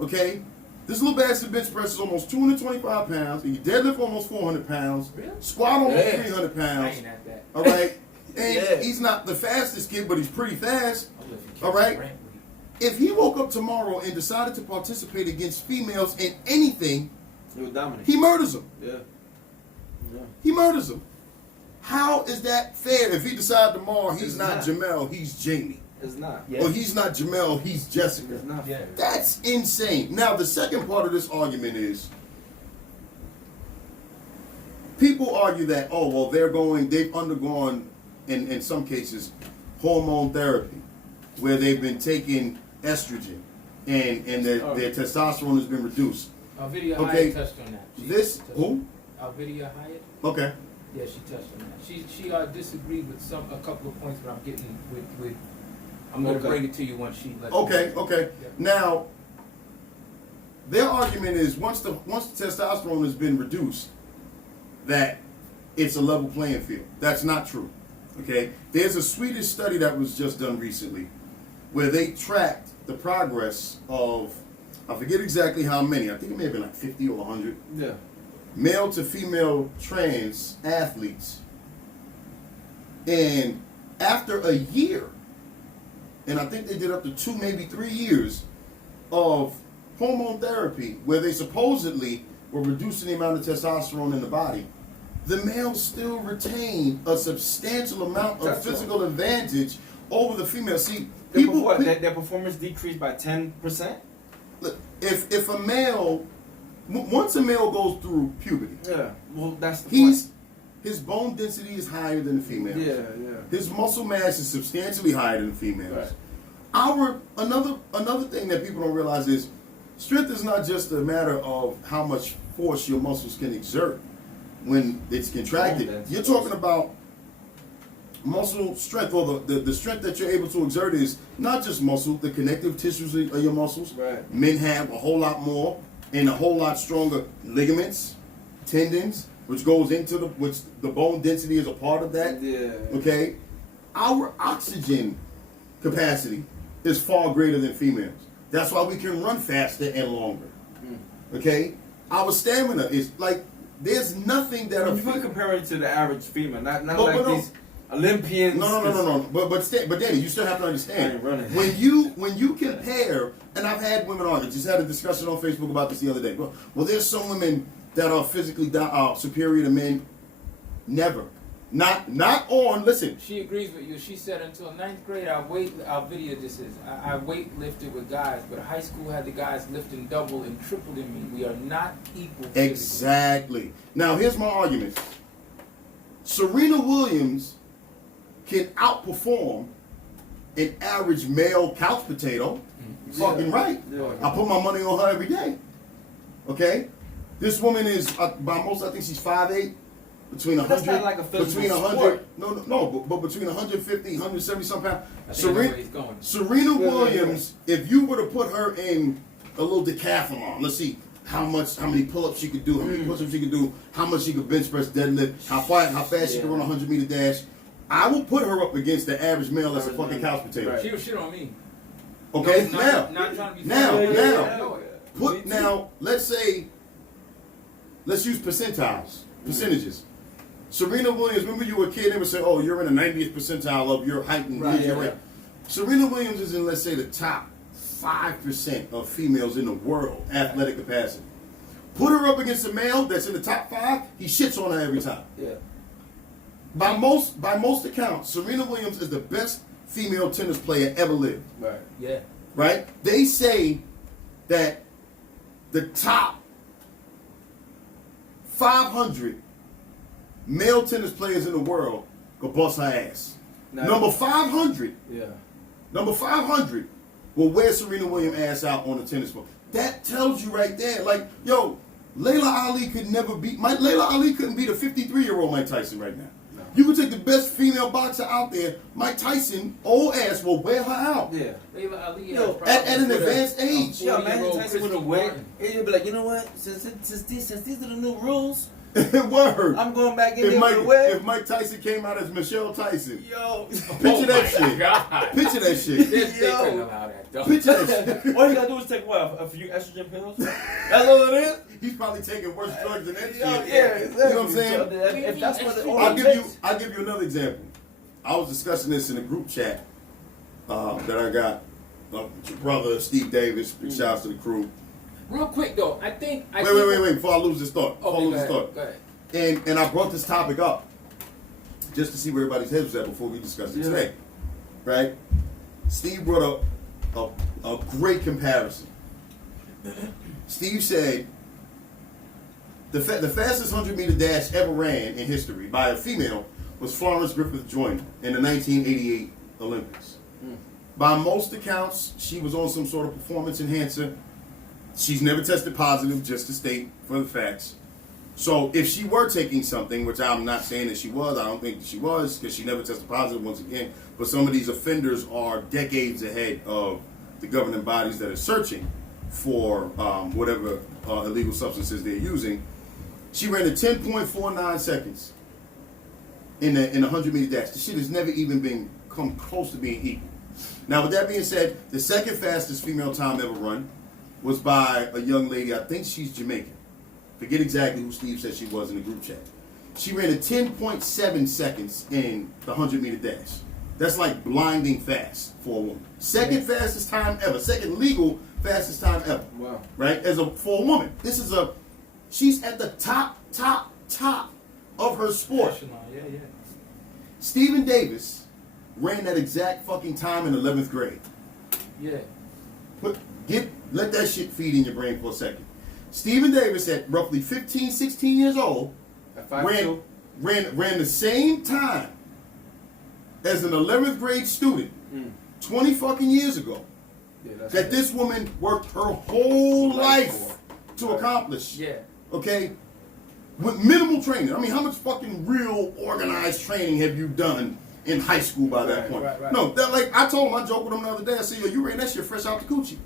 Okay? This little bastard bench press is almost 225 pounds, and you deadlift almost 400 pounds, Really? squat almost Yeah. 300 I pounds. ain't at that. All right? And Yeah. he's not the fastest kid, but he's pretty fast. I'm lifting All right. Brent. If he woke up tomorrow and decided to participate against females in anything, It would dominate. he murders them. Yeah. Yeah. He murders them. How is that fair if he decides tomorrow he's It's not not. Jamel, he's Jamie? It's not. Yeah. Or he's not Jamel, he's Jessica? It's not. Yeah. fair. That's insane. Now, the second part of this argument is people argue that, oh, well, they've undergone, in some cases, hormone therapy, where they've been taking estrogen and their testosterone has been reduced. Alvidia Okay. Hyatt touched on that. This, touched who? Alvidia Hyatt. Okay. Yeah, she touched on that. She disagreed with a couple of points, but I'm getting with. I'm gonna Okay. bring it to you once she lets Okay, me know. okay. Yeah. Now, their argument is once the testosterone has been reduced, that it's a level playing field. That's not true. Okay? There's a Swedish study that was just done recently where they tracked the progress of, I forget exactly how many, I think it may have been like 50 or 100 Yeah. male to female trans athletes. And after a year, and I think they did up to 2, maybe 3 years of hormone therapy where they supposedly were reducing the amount of testosterone in the body, the males still retain a substantial amount of That's physical advantage over the female. See, people. Their performance decreased by 10%. Look, if a male, once a male goes through puberty, Yeah, well, that's the point. his bone density is higher than the females. Yeah. His muscle mass is substantially higher than the females. Right. Another thing that people don't realize is strength is not just a matter of how much force your muscles can exert when it's contracted. Bone density. You're talking about muscle strength, or the strength that you're able to exert is not just muscle, the connective tissues of your muscles. Right. Men have a whole lot more and a whole lot stronger ligaments, tendons, which goes into which the bone density is a part of that. Yeah. Okay? Our oxygen capacity is far greater than females. That's why we can run faster and longer. Okay? Our stamina is like, there's nothing that You can compare it to the average female, not like no. these Olympians. No. But Danny, you still have to I understand ain't running. when you compare, and I've had women argue. Just had a discussion on Facebook about this the other day. Well, there's some women that are physically superior to men. Never, not on. Listen, She agrees with you. She said until 9th grade, our video this is, I weight lifted with guys, but high school had the guys lifting double and triple than me. We are not equal physically. exactly. Now here's my argument. Serena Williams can outperform an average male couch potato. Fucking right. Yeah. I put my money on her every day. Okay? This woman is, by most, I think she's 5'8", between But that's 100, not like a physical between 100, sport. but between 150, 170 some pounds. I think I know where he's going. Serena Williams, if you were to put her in a little decathlon, let's see how many pull-ups she could do, how many push-ups she could do, how much she could bench press, deadlift, how fast she could run a 100-meter dash. I will put her up against the average male that's a fucking couch potato. Right. She was shit on me. Okay, Not trying to be funny. Let's use percentages. Serena Williams, remember you were a kid, they would say, oh, you're in the 90th percentile of your height and Right, weight. Serena Williams is in, let's say, the top 5% of females in the world, athletic capacity. Put her up against a male that's in the top 5, he shits on her every time. Yeah. By most accounts, Serena Williams is the best female tennis player ever lived. Right. Yeah. Right? They say that the top 500 male tennis players in the world could bust her ass. Now- Number 500 Yeah. will wear Serena Williams ass out on the tennis court. That tells you right there, like, yo, Layla Ali Layla Ali couldn't beat a 53-year-old Mike Tyson right now. No. You could take the best female boxer out there, Mike Tyson, old ass will wear her out. Yeah. Layla Ali Yo, has at an problems with advanced a age. Yo, 40-year-old imagine Tyson would have Christy went, Martin. and you'd be like, you know what? Since these are the new rules, Word. I'm going back in If there with a win. if Mike Tyson came out as Michelle Tyson, Yo. picture that shit. God. Picture that shit. They couldn't allow that, though. Picture that shit. All you gotta do is take what? A few estrogen pills? That's all it is? He's probably taking worse drugs than that shit. Yeah, exactly. You know what I'm saying? So if that's what it all I'll takes. give you another example. I was discussing this in a group chat that I got with your brother Steve Davis. Big shout out to the crew. Real quick, though, I think... Wait. Before I lose this thought. Okay, go ahead. And I brought this topic up just to see where everybody's head was at before we discussed it today. Right? Steve brought up a great comparison. Steve said the fastest 100-meter dash ever ran in history by a female was Florence Griffith Joyner in the 1988 Olympics. By most accounts, she was on some sort of performance enhancer. She's never tested positive, just to state for the facts. So if she were taking something, which I'm not saying that she was, I don't think that she was, because she never tested positive once again, but some of these offenders are decades ahead of the governing bodies that are searching for whatever illegal substances they're using. She ran a 10.49 seconds in a 100-meter dash. The shit has never even come close to being equal. Now, with that being said, the second fastest female time ever run was by a young lady, I think she's Jamaican. Forget exactly who Steve said she was in the group chat. She ran a 10.7 seconds in the 100-meter dash. That's like blinding fast for a woman. Second fastest time ever. Second legal fastest time ever. Wow. Right? For a woman. She's at the top of her sport. Yeah. Stephen Davis ran that exact fucking time in 11th grade. Yeah. Let that shit feed in your brain for a second. Stephen Davis at roughly 15, 16 years old At 5'2". ran the same time as an 11th grade student 20 fucking years ago. Yeah, that's That this woman worked her whole life to Right. accomplish. Yeah. Okay? With minimal training. I mean, how much fucking real organized training have you done in high school by that Right, point? right. No, that, like I told him, I joked with him the other day. I said, yo, you ran that shit fresh out the coochie.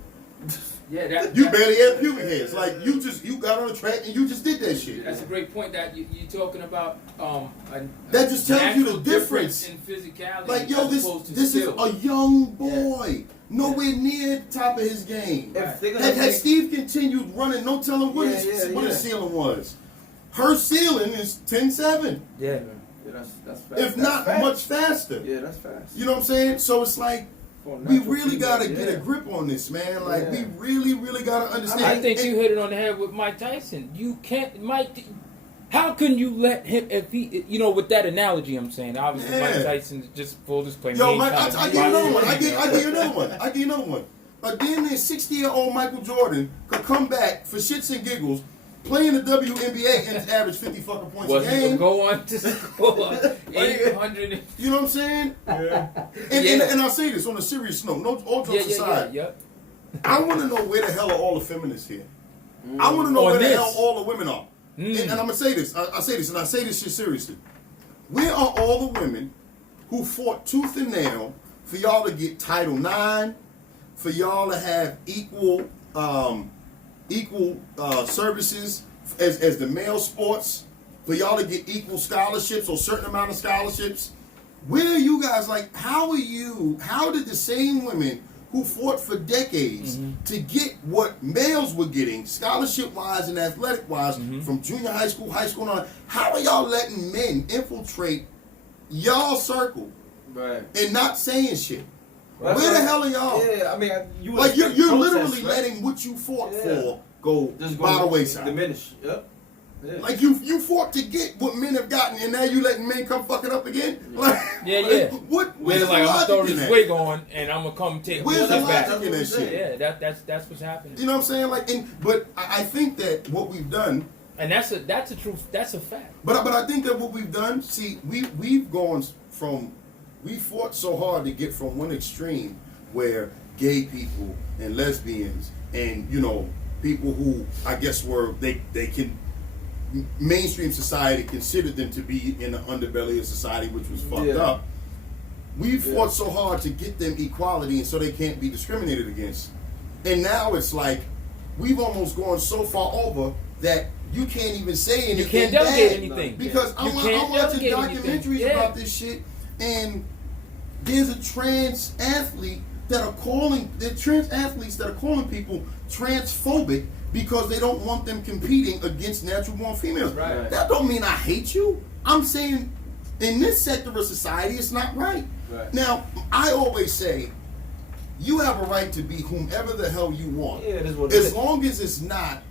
Yeah. You barely had pubic hairs. Like you got on the track and you just did that shit. That's a great point that you're talking about. That just tells you the natural difference. in physicality. Like, yo, as opposed to this is skill. a young boy. Nowhere near the top of his game. If they're gonna Had make- Steve continued running, no telling what Yeah, his yeah. ceiling was. Her ceiling is 10-7. Yeah. Yeah, that's fast. If That's not fast. much faster. Yeah, that's fast. You know what I'm saying? So it's like, For a we natural really female, got to get a yeah. grip on this, man. Like, Yeah. we really got to understand. I think And- you hit it on the head with Mike Tyson. You can't, Mike. How can you let him, if he, with that analogy I'm saying, obviously Yeah. Mike Tyson, just full disclaimer. Yo, he Mike, ain't I'll trying give you to- another one. I'll give you another one. I'll give you another one. A damn near 60-year-old Michael Jordan could come back for shits and giggles, play in the WNBA and average 50 fucking points Was a he gonna game. go on to score 800? You know what I'm saying? Yeah. And I'll say this on a serious note. No, all jokes aside. Yeah. I want to know where the hell are all the feminists here? I want to know On where the this. hell all the women are. And I'm gonna say this. I say this, and I say this shit seriously. Where are all the women who fought tooth and nail for y'all to get Title IX, for y'all to have equal services as the male sports, for y'all to get equal scholarships or certain amount of scholarships? Where are you guys? Like, how did the same women who fought for decades to get what males were getting, scholarship-wise and athletic-wise, from junior high school on, how are y'all letting men infiltrate y'all circle Right. and not saying shit? Well, Where the that's hell are y'all? Yeah, I mean, you would Like, you're expect literally protests, right? letting what you fought Yeah. for go Just by the wayside. diminish. Yep. Yeah. Like you fought to get what men have gotten, and now you letting men come fucking up again. Like, Yeah. What? Where Where's it's the like, I'm gonna logic throw in this that? wig on and I'm gonna come take Where's the this back. logic in that shit? Yeah, that's what's happening. You know what I'm saying? Like, but I think that what we've done, And that's a truth. That's a fact. but I think that what we've done, see, we've gone from, we fought so hard to get from one extreme where gay people and lesbians and people who I guess were they can mainstream society considered them to be in the underbelly of society, which was fucked Yeah. up. We fought so hard to get them equality, and so they can't be discriminated against. And now it's like we've almost gone so far over that you can't even say anything. You can't delegate bad. anything. Because You I'm can't watching delegate documentaries anything. Yeah. about this shit, and there's a trans athlete that are calling people transphobic because they don't want them competing against natural born females. Right. That don't mean I hate you. I'm saying in this sector of society it's not right. Right. Now, I always say you have a right to be whomever the hell you want. Yeah, it is what it as is. long as it's not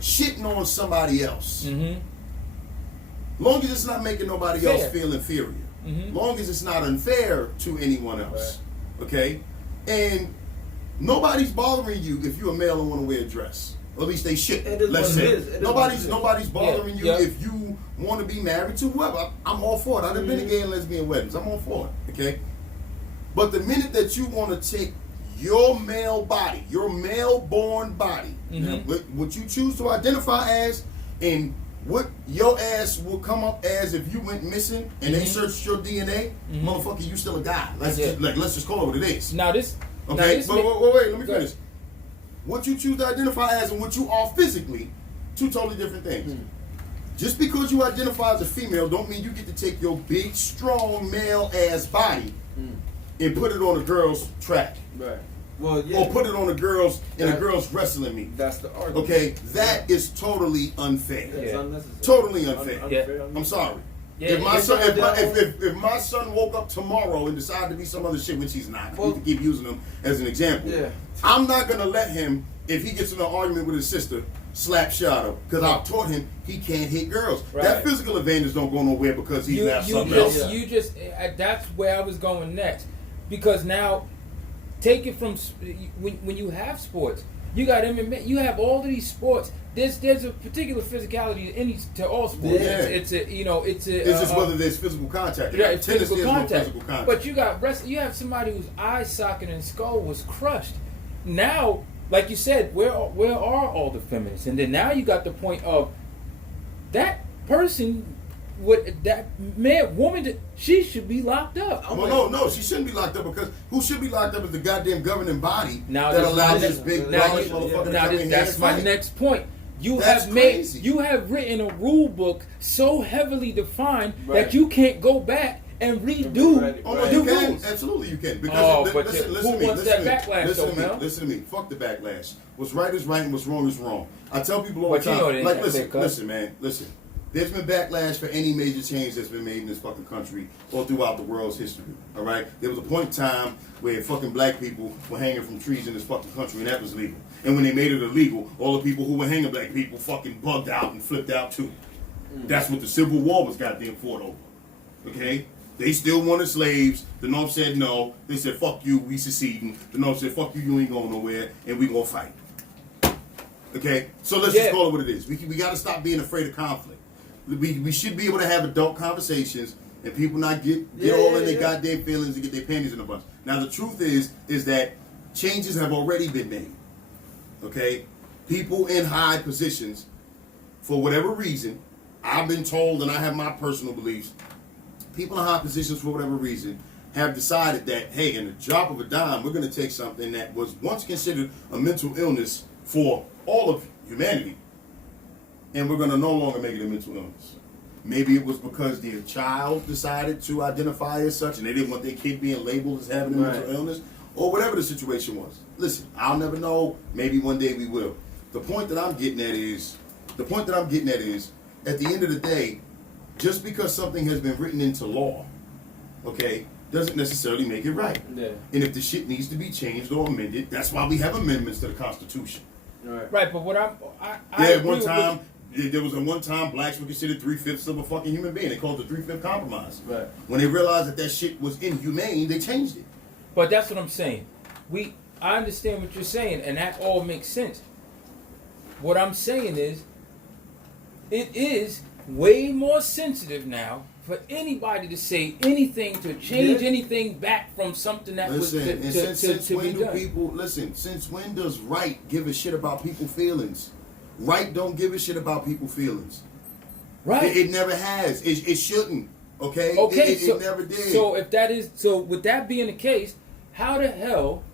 shitting on somebody else. Mm-hmm. Long as it's not making nobody Fair. else feel inferior. Mhm. Long as it's not unfair to anyone else. Okay? And nobody's bothering you if you're a male and want to wear a dress. Or at least they shouldn't. It is Let's what it say. is. It is Nobody's what it is. bothering you Yeah. if you want to be married to whoever. I'm all for it. I've been to Mm-hmm. gay and lesbian weddings. I'm all for it. Okay? But the minute that you want to take your male body, your male-born body, Mhm. what you choose to identify as, and what your ass will come up as if you went missing and they searched your DNA, motherfucker, you still a guy. Let's just call it what it is. Now this. Okay, Now this but wait, let me Go finish. What you choose to identify as and what you are physically, two totally different things. Just because you identify as a female don't mean you get to take your big, strong, male-ass body and put it on a girl's track. Right. Well, yeah. Or put it on a girl's, in a That- girl's wrestling meet. That's the argument. Okay, that is totally unfair. It's Yeah. unnecessary. Totally unfair. Unfair. I'm sorry. Yeah, if my yeah, son, yeah. if my son woke up tomorrow and decided to be some other shit, which he's not, Well- we can keep using him as an example. Yeah. I'm not gonna let him, if he gets in an argument with his sister, slap shot him because I've taught him he can't hit girls. Right. That physical advantage don't go nowhere because he's not something else. That's where I was going next, because now take it from when you have sports, you got MMA, you have all of these sports. There's a particular physicality to all sports. Yeah. It's just whether there's physical contact. Yeah, it's Tennis, physical there's no contact. physical contact. But you got you have somebody whose eye socket and skull was crushed. Now, like you said, where are all the feminists? And then now you got the point of that person, woman, she should be locked up. Well, no, she shouldn't be locked up because who should be locked up is the goddamn governing body Now that this- allows now this this- big now brolish you- motherfucker to Now come in here that's and my fight. next point. That's crazy. You have written a rule book so heavily defined Right. that you can't go back and redo Right. Oh no, the you can. rules. Absolutely, you can. Oh, Because but listen who to me. wants Listen that to me. backlash, Listen to though, me. Mel? Listen to me. Fuck the backlash. What's right is right, and what's wrong is wrong. I tell people all But the you time. know they Like, ain't listen, that cut. listen, man, listen. There's been backlash for any major change that's been made in this fucking country or throughout the world's history. All right. There was a point in time where fucking black people were hanging from trees in this fucking country, and that was legal. And when they made it illegal, all the people who were hanging black people fucking bugged out and flipped out too. That's what the Civil War was goddamn fought over. Okay? They still wanted slaves. The North said no. They said, fuck you, we seceding. The North said, fuck you, you ain't going nowhere, and we gonna fight. Okay? So let's just call it what it is. We gotta stop being afraid of conflict. We should be able to have adult conversations and people not get all in their goddamn feelings and get their panties in a bunch. Now the truth is that changes have already been made. Okay? People in high positions, for whatever reason, I've been told, and I have my personal beliefs, people in high positions for whatever reason have decided that, hey, in the drop of a dime, we're going to take something that was once considered a mental illness for all of humanity, and we're going to no longer make it a mental illness. Maybe it was because their child decided to identify as such, and they didn't want their kid being labeled as having a mental illness, or whatever the situation was. Listen, I'll never know. Maybe one day we will. The point that I'm getting at is, at the end of the day, just because something has been written into law, okay, doesn't necessarily make it right. Yeah. And if the shit needs to be changed or amended, that's why we have amendments to the Constitution. Right, but what I There agree was one time blacks were considered 3/5 of a fucking human being. They called it the 3/5 compromise. Right. When they realized that shit was inhumane, they changed it. But that's what I'm saying. I understand what you're saying, and that all makes sense. What I'm saying is, it is way more sensitive now for anybody to say anything to change anything back from something that Listen, was and since to when be do done. people since when does right give a shit about people's feelings? Right don't give a shit about people's feelings. Right. It never has. It shouldn't. Okay. Okay. It never did. So with that being the case, how the hell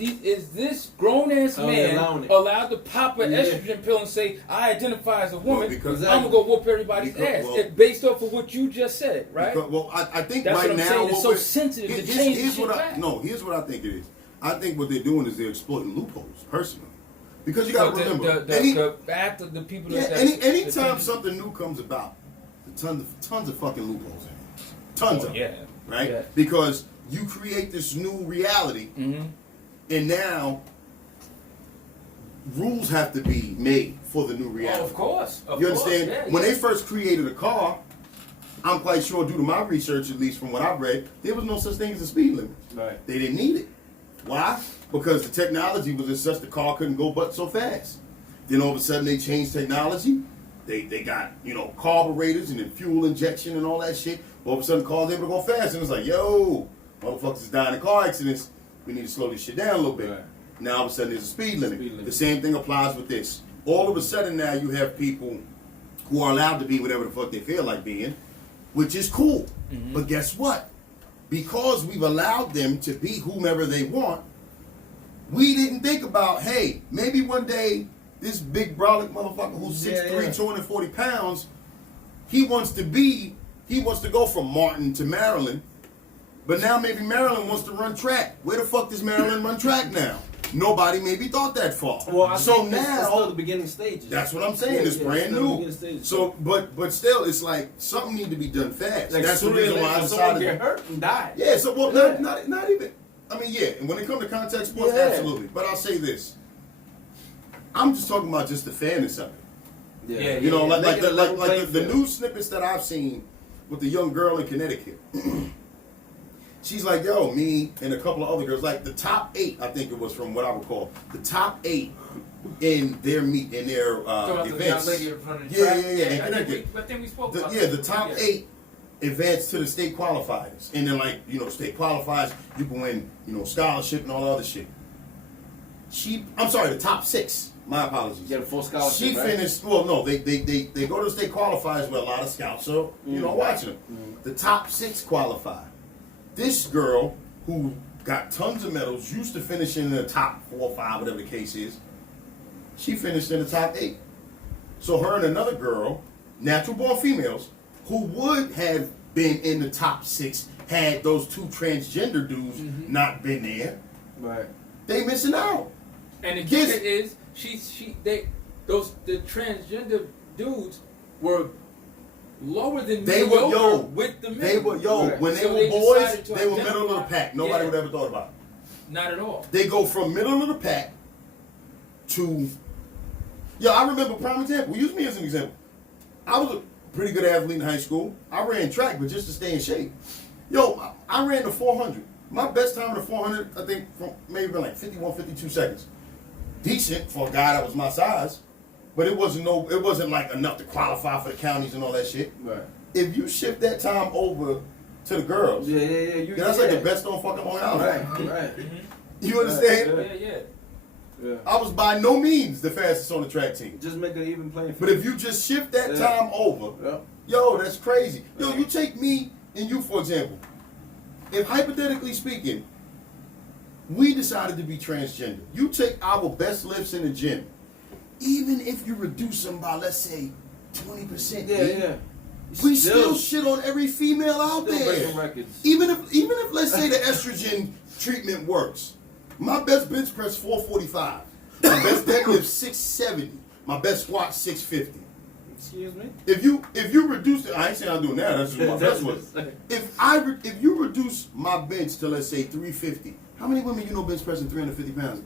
is this grown ass man allowed to pop an estrogen pill and say, I identify as a woman, because I'm gonna go whoop everybody's ass, based off of what you just said, right? I think that's right what I'm now saying. It's so sensitive to change here's shit what back. here's what I think it is. I think what they're doing is they're exploiting loopholes, personally. Because you got to remember, anytime something new comes about, tons of fucking loopholes in it. Tons of them. Right? Yeah. Because you create this new reality, and now rules have to be made for the new reality. Oh, of course. You understand? When they first created a car, I'm quite sure, due to my research, at least from what I've read, there was no such thing as a speed limit. Right. They didn't need it. Why? Because the technology was as such the car couldn't go but so fast. Then all of a sudden they changed technology. They got, carburetors and then fuel injection and all that shit. All of a sudden cars able to go fast. And it's like, yo, motherfuckers is dying in car accidents. We need to slow this shit down a little bit. Right. Now all of a sudden there's a speed limit. The same thing applies with this. All of a sudden now you have people who are allowed to be whatever the fuck they feel like being, which is cool. But guess what? Because we've allowed them to be whomever they want, we didn't think about, hey, maybe one day this big brolic motherfucker who's 6'3", 240 pounds, he wants to go from Martin to Maryland, but now maybe Maryland wants to run track. Where the fuck does Maryland run track now? Nobody maybe thought that far. Well, I so think it's now still the beginning stages. that's what I'm saying. It's brand new. So, but still, it's like something need to be done fast. Like that's the reason why I someone decided. get hurt and die. Yeah. So, well, not even. I mean, yeah. And when it comes to contact sports, absolutely. But I'll say this: I'm just talking about just the fairness of it. Yeah, You know, like Make it a level the playing field. news snippets that I've seen with the young girl in Connecticut. She's like, yo, me and a couple of other girls, like the top 8, I think it was from what I recall, the top 8 in their events. Yeah, in Connecticut. I think we spoke The, about yeah, that. the top 8 advanced to the state qualifiers, and then like state qualifiers, you can win scholarship and all the other shit. I'm sorry, the top 6. My apologies. Get a full scholarship. She right? finished. Well, no, they go to the state qualifiers where a lot of scouts are watching them. The top 6 qualify. This girl who got tons of medals used to finish in the top 4 or 5, whatever the case is. She finished in the top 8. So her and another girl, natural born females, who would have been in the top 6 had those 2 transgender dudes not been there. Right. They missing out. And the Yes. kicker is the transgender dudes were lower than They were mediocre with the men. They were Right. when they So were they boys, decided to they were middle of the identify- pack. Nobody Yeah. would ever thought about it. Not at all. They go from middle of the pack to I remember prime example. Use me as an example. I was a pretty good athlete in high school. I ran track, but just to stay in shape. I ran the 400. My best time in the 400, I think, maybe like 51, 52 seconds. Decent for a guy that was my size, but it wasn't like enough to qualify for the counties and all that shit. Right. If you shift that time over to the girls, Yeah. that's like the best on fucking Long Island. Right. You understand? Yeah. Yeah. I was by no means the fastest on the track team. Just make an even playing field. But if you just shift that Yeah. time over, that's crazy. You take me and you, for example. If hypothetically speaking, we decided to be transgender, you take our best lifts in the gym, even if you reduce them by, let's say, 20%, Yeah. we still shit on every female out Still there. breaking records. Even if let's say the estrogen treatment works, my best bench press 445, my best deadlift 670, my best squat 650. Excuse me? If you reduce it, I ain't saying I'm doing that. That's just my best one. If you reduce my bench to, let's say, 350, how many women bench pressing 350 pounds?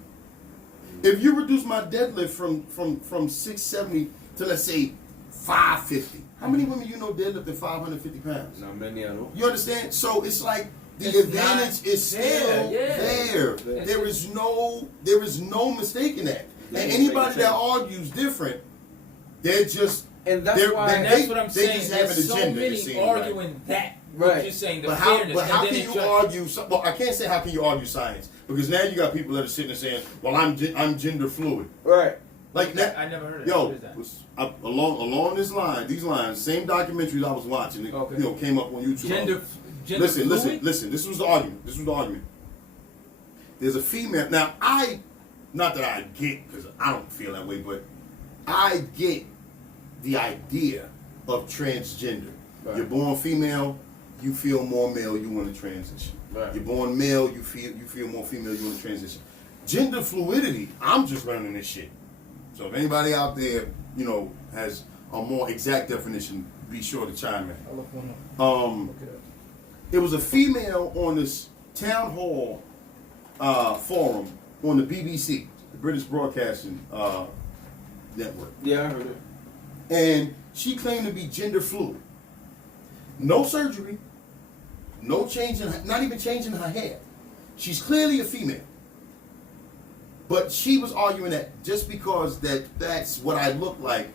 If you reduce my deadlift from 670 to, let's say, 550, how many women deadlifting 550 pounds? Not many at all. You understand? So it's like the It's advantage not is still there. there. There is no mistake in that. Yeah, And it's anybody like that a argues different, they're just And that's They're- why. they- And that's what I'm they saying. just have There's an so agenda, it many seems arguing that. Right. What you're saying, the But how fairness. can and then you it's just- argue? Well, I can't say how can you argue science because now you got people that are sitting there saying, "Well, I'm gender fluid." Right. Like that. I never heard of that. Yo, What is that? along these lines, same documentaries I was watching, it, Okay. came up on YouTube. Gender Listen. fluid? This was the argument. There's a female. Now, not that I get, because I don't feel that way, but I get the idea of transgender. Right. You're born female, you feel more male, you want to transition. Right. You're born male, you feel more female, you want to transition. Gender fluidity, I'm just learning this shit. So if anybody out there, has a more exact definition, be sure to chime in. I'll look one up. Look it up. It was a female on this town hall forum on the BBC, the British Broadcasting Network. Yeah, I heard it. And she claimed to be gender fluid. No surgery, no not even changing her hair. She's clearly a female. But she was arguing that just because that's what I look like,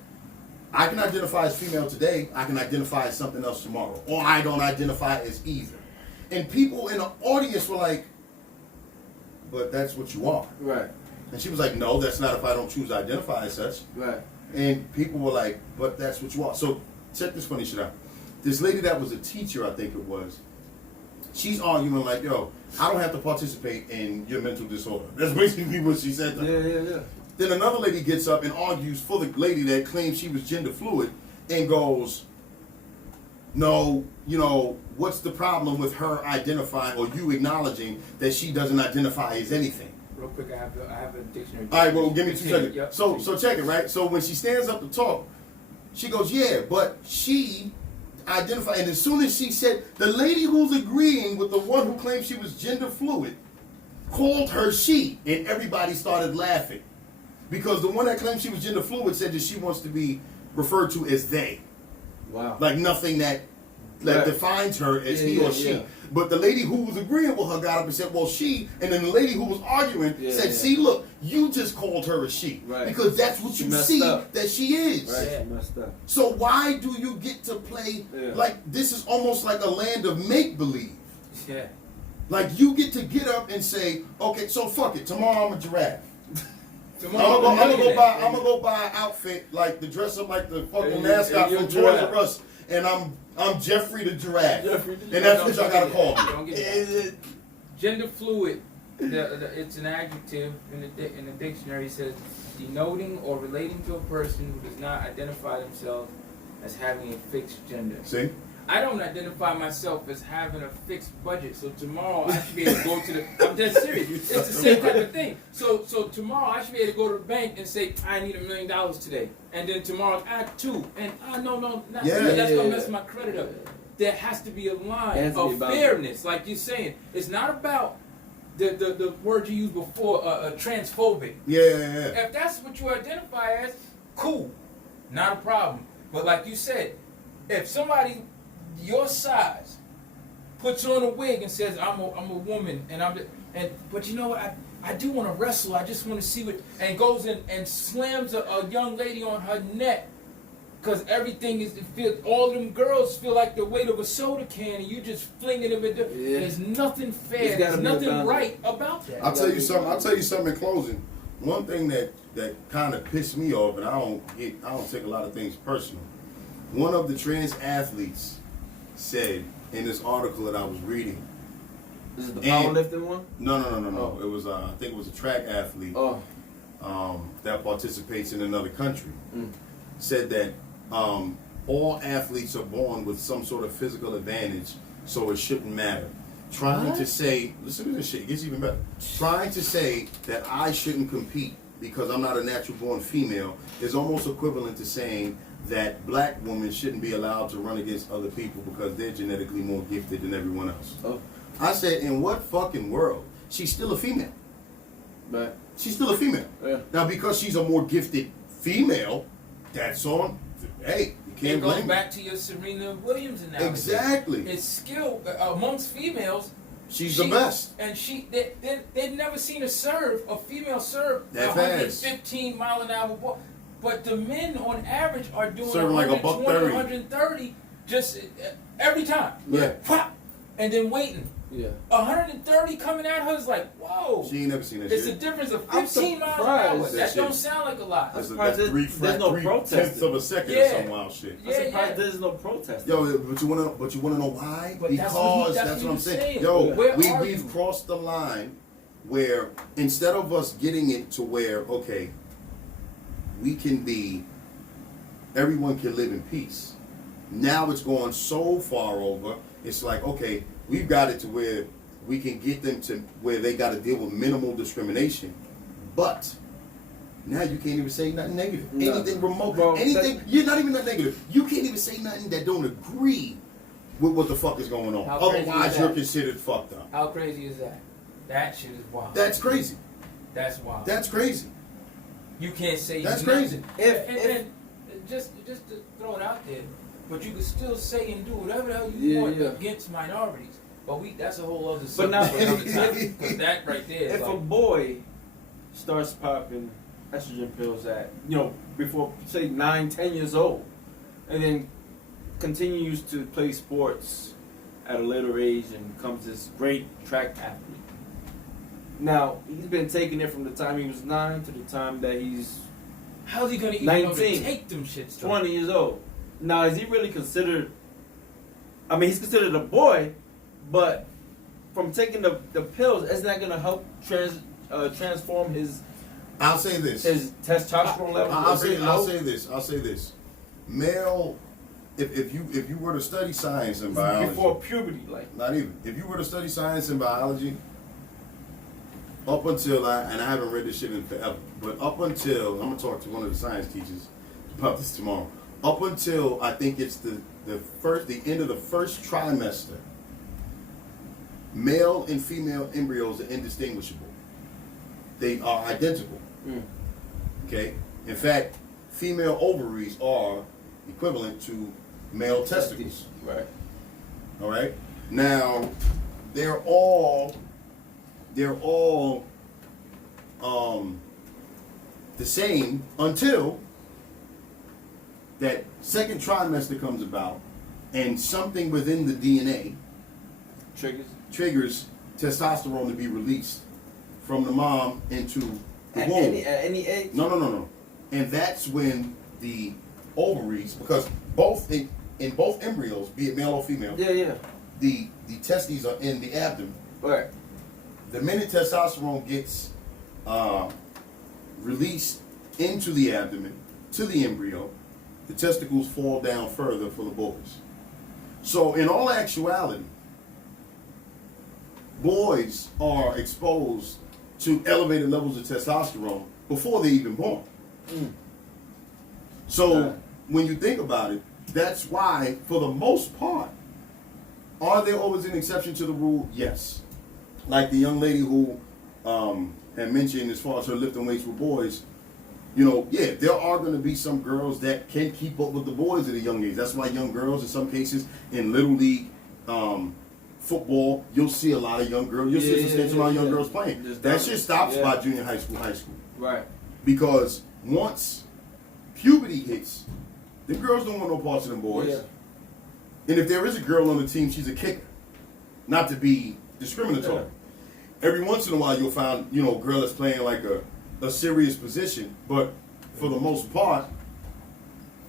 I can identify as female today, I can identify as something else tomorrow. Or I don't identify as either. And people in the audience were like, but that's what you are. Right. And she was like, no, that's not if I don't choose to identify as such. Right. And people were like, but that's what you are. So check this funny shit out. This lady that was a teacher, I think it was, she's arguing like, yo, I don't have to participate in your mental disorder. That's basically what she said to her. Yeah. Then another lady gets up and argues for the lady that claims she was gender fluid and goes, no, what's the problem with her identifying or you acknowledging that she doesn't identify as anything? Real quick, I have a dictionary. All right, well, give me 2 seconds. Yep. So check it, right? So when she stands up to talk, she goes, yeah, but she identified, and as soon as she said, the lady who's agreeing with the one who claimed she was gender fluid called her she, and everybody started laughing. Because the one that claimed she was gender fluid said that she wants to be referred to as they. Wow. Like nothing that Right. defines her as Yeah, he or yeah, she. yeah. But the lady who was agreeing with her got up and said, well, she, and then the lady who was arguing Yeah, said, yeah. see, look, you just called her a she. Right. Because that's what She you messed see up. that she is. Right. Yeah. She messed up. So why do you get to play Yeah. like this is almost like a land of make-believe? Yeah. Like you get to get up and say, okay, so fuck it, tomorrow I'm a giraffe. Tomorrow, I'm gonna go buy an outfit like to dress up like the fucking And mascot you're from a Toys giraffe. R Us, and I'm Jeffrey the giraffe, Jeffrey the and that's Don't what y'all get gotta it. call me. Don't get it. Is it? Gender fluid, it's an adjective in the dictionary. It says denoting or relating to a person who does not identify themselves as having a fixed gender. See, I don't identify myself as having a fixed budget, so tomorrow I should be able to go to the. I'm dead serious. It's the same type of thing. So tomorrow I should be able to go to the bank and say I need $1 million today, and then tomorrow I have 2, and no, not Yeah. that's gonna Yeah. mess my credit up. There has to be a There line has to be a of boundary. fairness, like you're saying. It's not about the word you used before, transphobic. yeah. If that's what you identify as, cool, not a problem. But like you said, if somebody your size puts on a wig and says I'm a woman but you know what, I do want to wrestle, I just want to see what, and goes in and slams a young lady on her neck because everything is all of them girls feel like the weight of a soda can and you just flinging them in Yeah. There's nothing fair, There's there's gotta be a nothing boundary. right about that. I'll tell you something in closing. One thing that kind of pissed me off, and I don't take a lot of things personal. One of the trans athletes said in this article that I was reading. This is the And- powerlifting one? No. Oh. It was I think it was a track athlete Oh. that participates in another country. Mm. Said that all athletes are born with some sort of physical advantage, so it shouldn't matter. Trying to say, listen to this shit, it gets even better. Trying to say that I shouldn't compete because I'm not a natural born female is almost equivalent to saying that black women shouldn't be allowed to run against other people because they're genetically more gifted than everyone else. Oh. I said, in what fucking world? She's still a female. Right. She's still a female. Yeah. Now, because she's a more gifted female, that's on. Hey, you It can't goes blame her. back to your Serena Williams analogy. Exactly. It's skill amongst females. She's the best. And they've never seen a female serve That 115 mile an hour ball. But the men on average are doing Serving like a 120, $130. 130 just every time. Yeah. Pop, and then waiting. Yeah. 130 coming at her is like, whoa. She ain't never seen that It's a shit. difference of I'm 15 miles an hour. surprised That that don't shit- sound like a lot. That's, surprised that's there's no 3/10 protesting. of a second or Yeah. some wild shit. I'm surprised Yeah. there's no protest. Yo, but you wanna know why? But that's Because what that's he what I'm was saying. saying. Yo, Where are we've you? crossed the line where instead of us getting it to where, okay, we can be, everyone can live in peace. Now it's going so far over, it's like, okay, we've got it to where we can get them to where they got to deal with minimal discrimination. But now you can't even say nothing negative. No. Anything remote, Bro, anything, you're not even that negative. You can't even say nothing that don't agree with what the fuck is going on. How crazy is Otherwise, that? you're considered fucked up. How crazy is that? That shit is wild. That's crazy. That's wild. That's crazy. You can't say That's nothing. crazy. And just to throw it out there, but you can still say and do whatever the hell you Yeah, want yeah. against minorities. But that's a whole other But subject now- for another time. 'Cause that right there is If a like, boy starts popping estrogen pills at, before, say, 9, 10 years old, and then continues to play sports at a later age and becomes this great track athlete. Now, he's been taking it from the time he was 9 to the time that he's how's he gonna even know to 19. take them shits? though? 20 years old. Now, is he really considered, he's considered a boy, but from taking the pills, it's not going to help transform his I'll say this. testosterone level. I'll Bring say it low? I'll say this. Male, if you were to study science and biology, Before puberty, like. not even if you were to study science and biology, up until I haven't read this shit in forever, but up until I'm gonna talk to one of the science teachers about this tomorrow. Up until I think it's the end of the first trimester, male and female embryos are indistinguishable. They are identical. Mm. Okay? In fact, female ovaries are equivalent to male testicles. Right. All right? Now, they're all the same until that second trimester comes about and something within the DNA triggers testosterone to be released from the mom into the At womb. any age. No. And that's when the ovaries, because both in both embryos, be it male or female, Yeah. the testes are in the abdomen. Right. The minute testosterone gets released into the abdomen to the embryo, the testicles fall down further for the boys. So in all actuality, boys are exposed to elevated levels of testosterone before they're even born. So when you think about it, that's why, for the most part, are there always an exception to the rule? Yes. Like the young lady who had mentioned as far as her lifting weights with boys, there are going to be some girls that can keep up with the boys at a young age. That's why young girls, in some cases, in Little League football, you'll see a lot of young girls. You'll see a substantial amount of young girls playing. That shit stops by junior high school, Right. Because once puberty hits, the girls don't want no parts of them boys. Yeah. And if there is a girl on the team, she's a kicker. Not to be discriminatory. Every once in a while, you'll find, a girl that's playing like a serious position, but for the most part,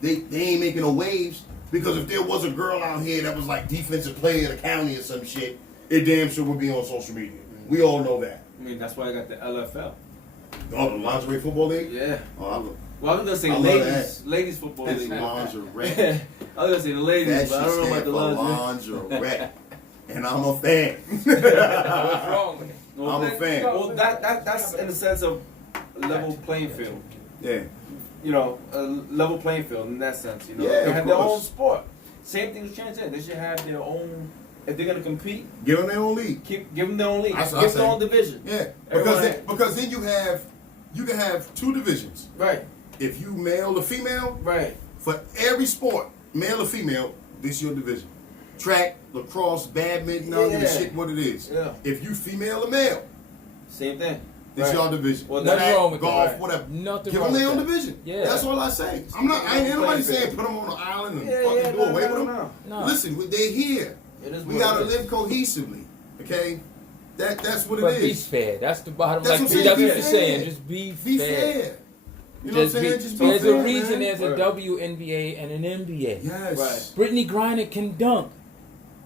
they ain't making no waves, because if there was a girl out here that was like defensive player of the county or some shit, it damn sure would be on social media. We all know that. I mean, that's why I got the LFL. Oh, the lingerie football league? Yeah. Oh, Well, I was gonna say I love ladies football that's league. lingerie. I was gonna say the ladies, That but I shit don't know about stand the for lingerie. lingerie. And I'm a fan. What's wrong with it? Well, I'm a fan. Well, that's in the sense of level playing field. Yeah. A level playing field in that sense. Yeah, they of have their course. own sport. Same thing with transgender. They should have their own. If they're gonna compete, Give them their own league. give them their own league. That's what I Give them their own say. division. Yeah. Everyone- Because then you can have two divisions. Right. If you male or female, Right. for every sport, male or female, this your division. Track, lacrosse, badminton, I don't give a Yeah. shit what it is. Yeah. If you female or male, Same thing. this Right. your division. Well, Nothing Track, wrong with that. golf, Right. whatever. Nothing Give wrong them their with own that. division. Yeah. That's all I say. I ain't nobody saying put them on an island and fucking do away with them. No. Listen, they're here. It is We what gotta it is. live cohesively. Okay? That's what But it be is. fair. That's the bottom. That's Like what I'm that's what saying, you're be saying. fair. Just be Be fair. fair. You know what I'm saying? Just be There's fair, a reason man. there's a Right. WNBA and an NBA. Yes. Right. Brittany Griner can dunk,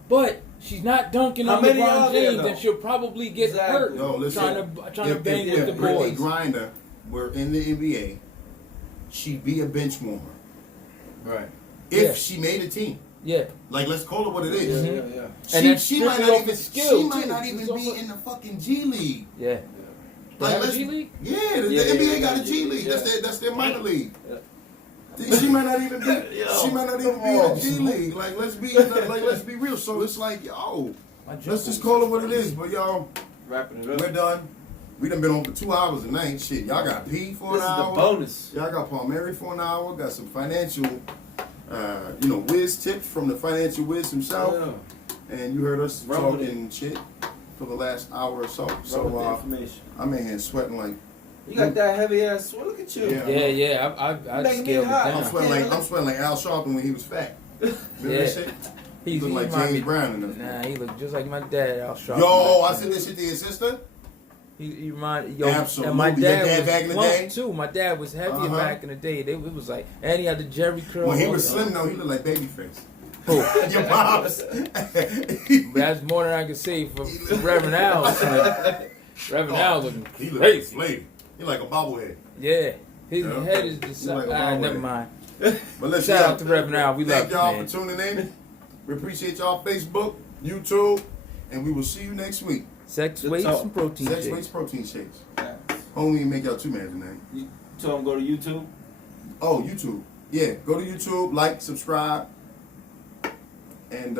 but she's not dunking How on many LeBron are there, James, though? and she'll probably get Exactly. hurt No, listen. trying to bang with the Brittany boys. Griner were in the NBA, she'd be a bench warmer. Right. If Yeah. she made a team. Yeah, Like, let's call it what it Yeah, is. Mhm. yeah. And that's She might strictly not off even of skill, she might too. not even It's be off of- in the fucking G League. yeah. They have a let's- G League? Yeah, the Yeah, NBA yeah, got a yeah, G League. yeah. That's their minor league. Yeah. She might not even be. Yo, She might not even be in the G League. Like let's be real. So it's like yo, let's just call it what it is. But y'all, Wrapping it up. we're done. We done been on for 2 hours tonight. Shit, y'all got P for This an is the hour. bonus. Y'all got Palmieri for an hour. Got some financial, whiz tips from the financial whiz himself. Yeah. And you heard us Run with talking shit for the last hour or so. Run with the So information. I'm in here sweating like You got that heavy ass sweat. Look at you. Yeah. Yeah. I Making me scaled it hot. I'm down. sweating like Al Sharpton when he was fat. Remember Yeah. that shit? He looked like remind James me- Brown in them. Nah, he looked just like my dad. Al Sharpton. Yo, I said this shit to your sister. He remind yo. Absolutely. And my Your dad, dad was back in the plump day? too. My dad was heavier Uh-huh. back in the day. It was like, and he had the Jerry curl. When he was slim though, he looked like Babyface. Who? Your pops. But that's more than I can say for Reverend Al. Reverend Al looking He looked crazy. lady. He like a bobblehead. Yeah, his Yeah. head is just. He like a Never bobblehead. mind. But listen, Shout out to Reverend Al. We love thank you, y'all man. for tuning in. We appreciate y'all Facebook, YouTube, and we will see you next week. Sex, Good weights, talk. and protein Sex shakes. Waste Protein Shakes. Yeah. Only make y'all two man tonight. You told him go to YouTube. Oh, YouTube. Yeah, go to YouTube, like, subscribe, and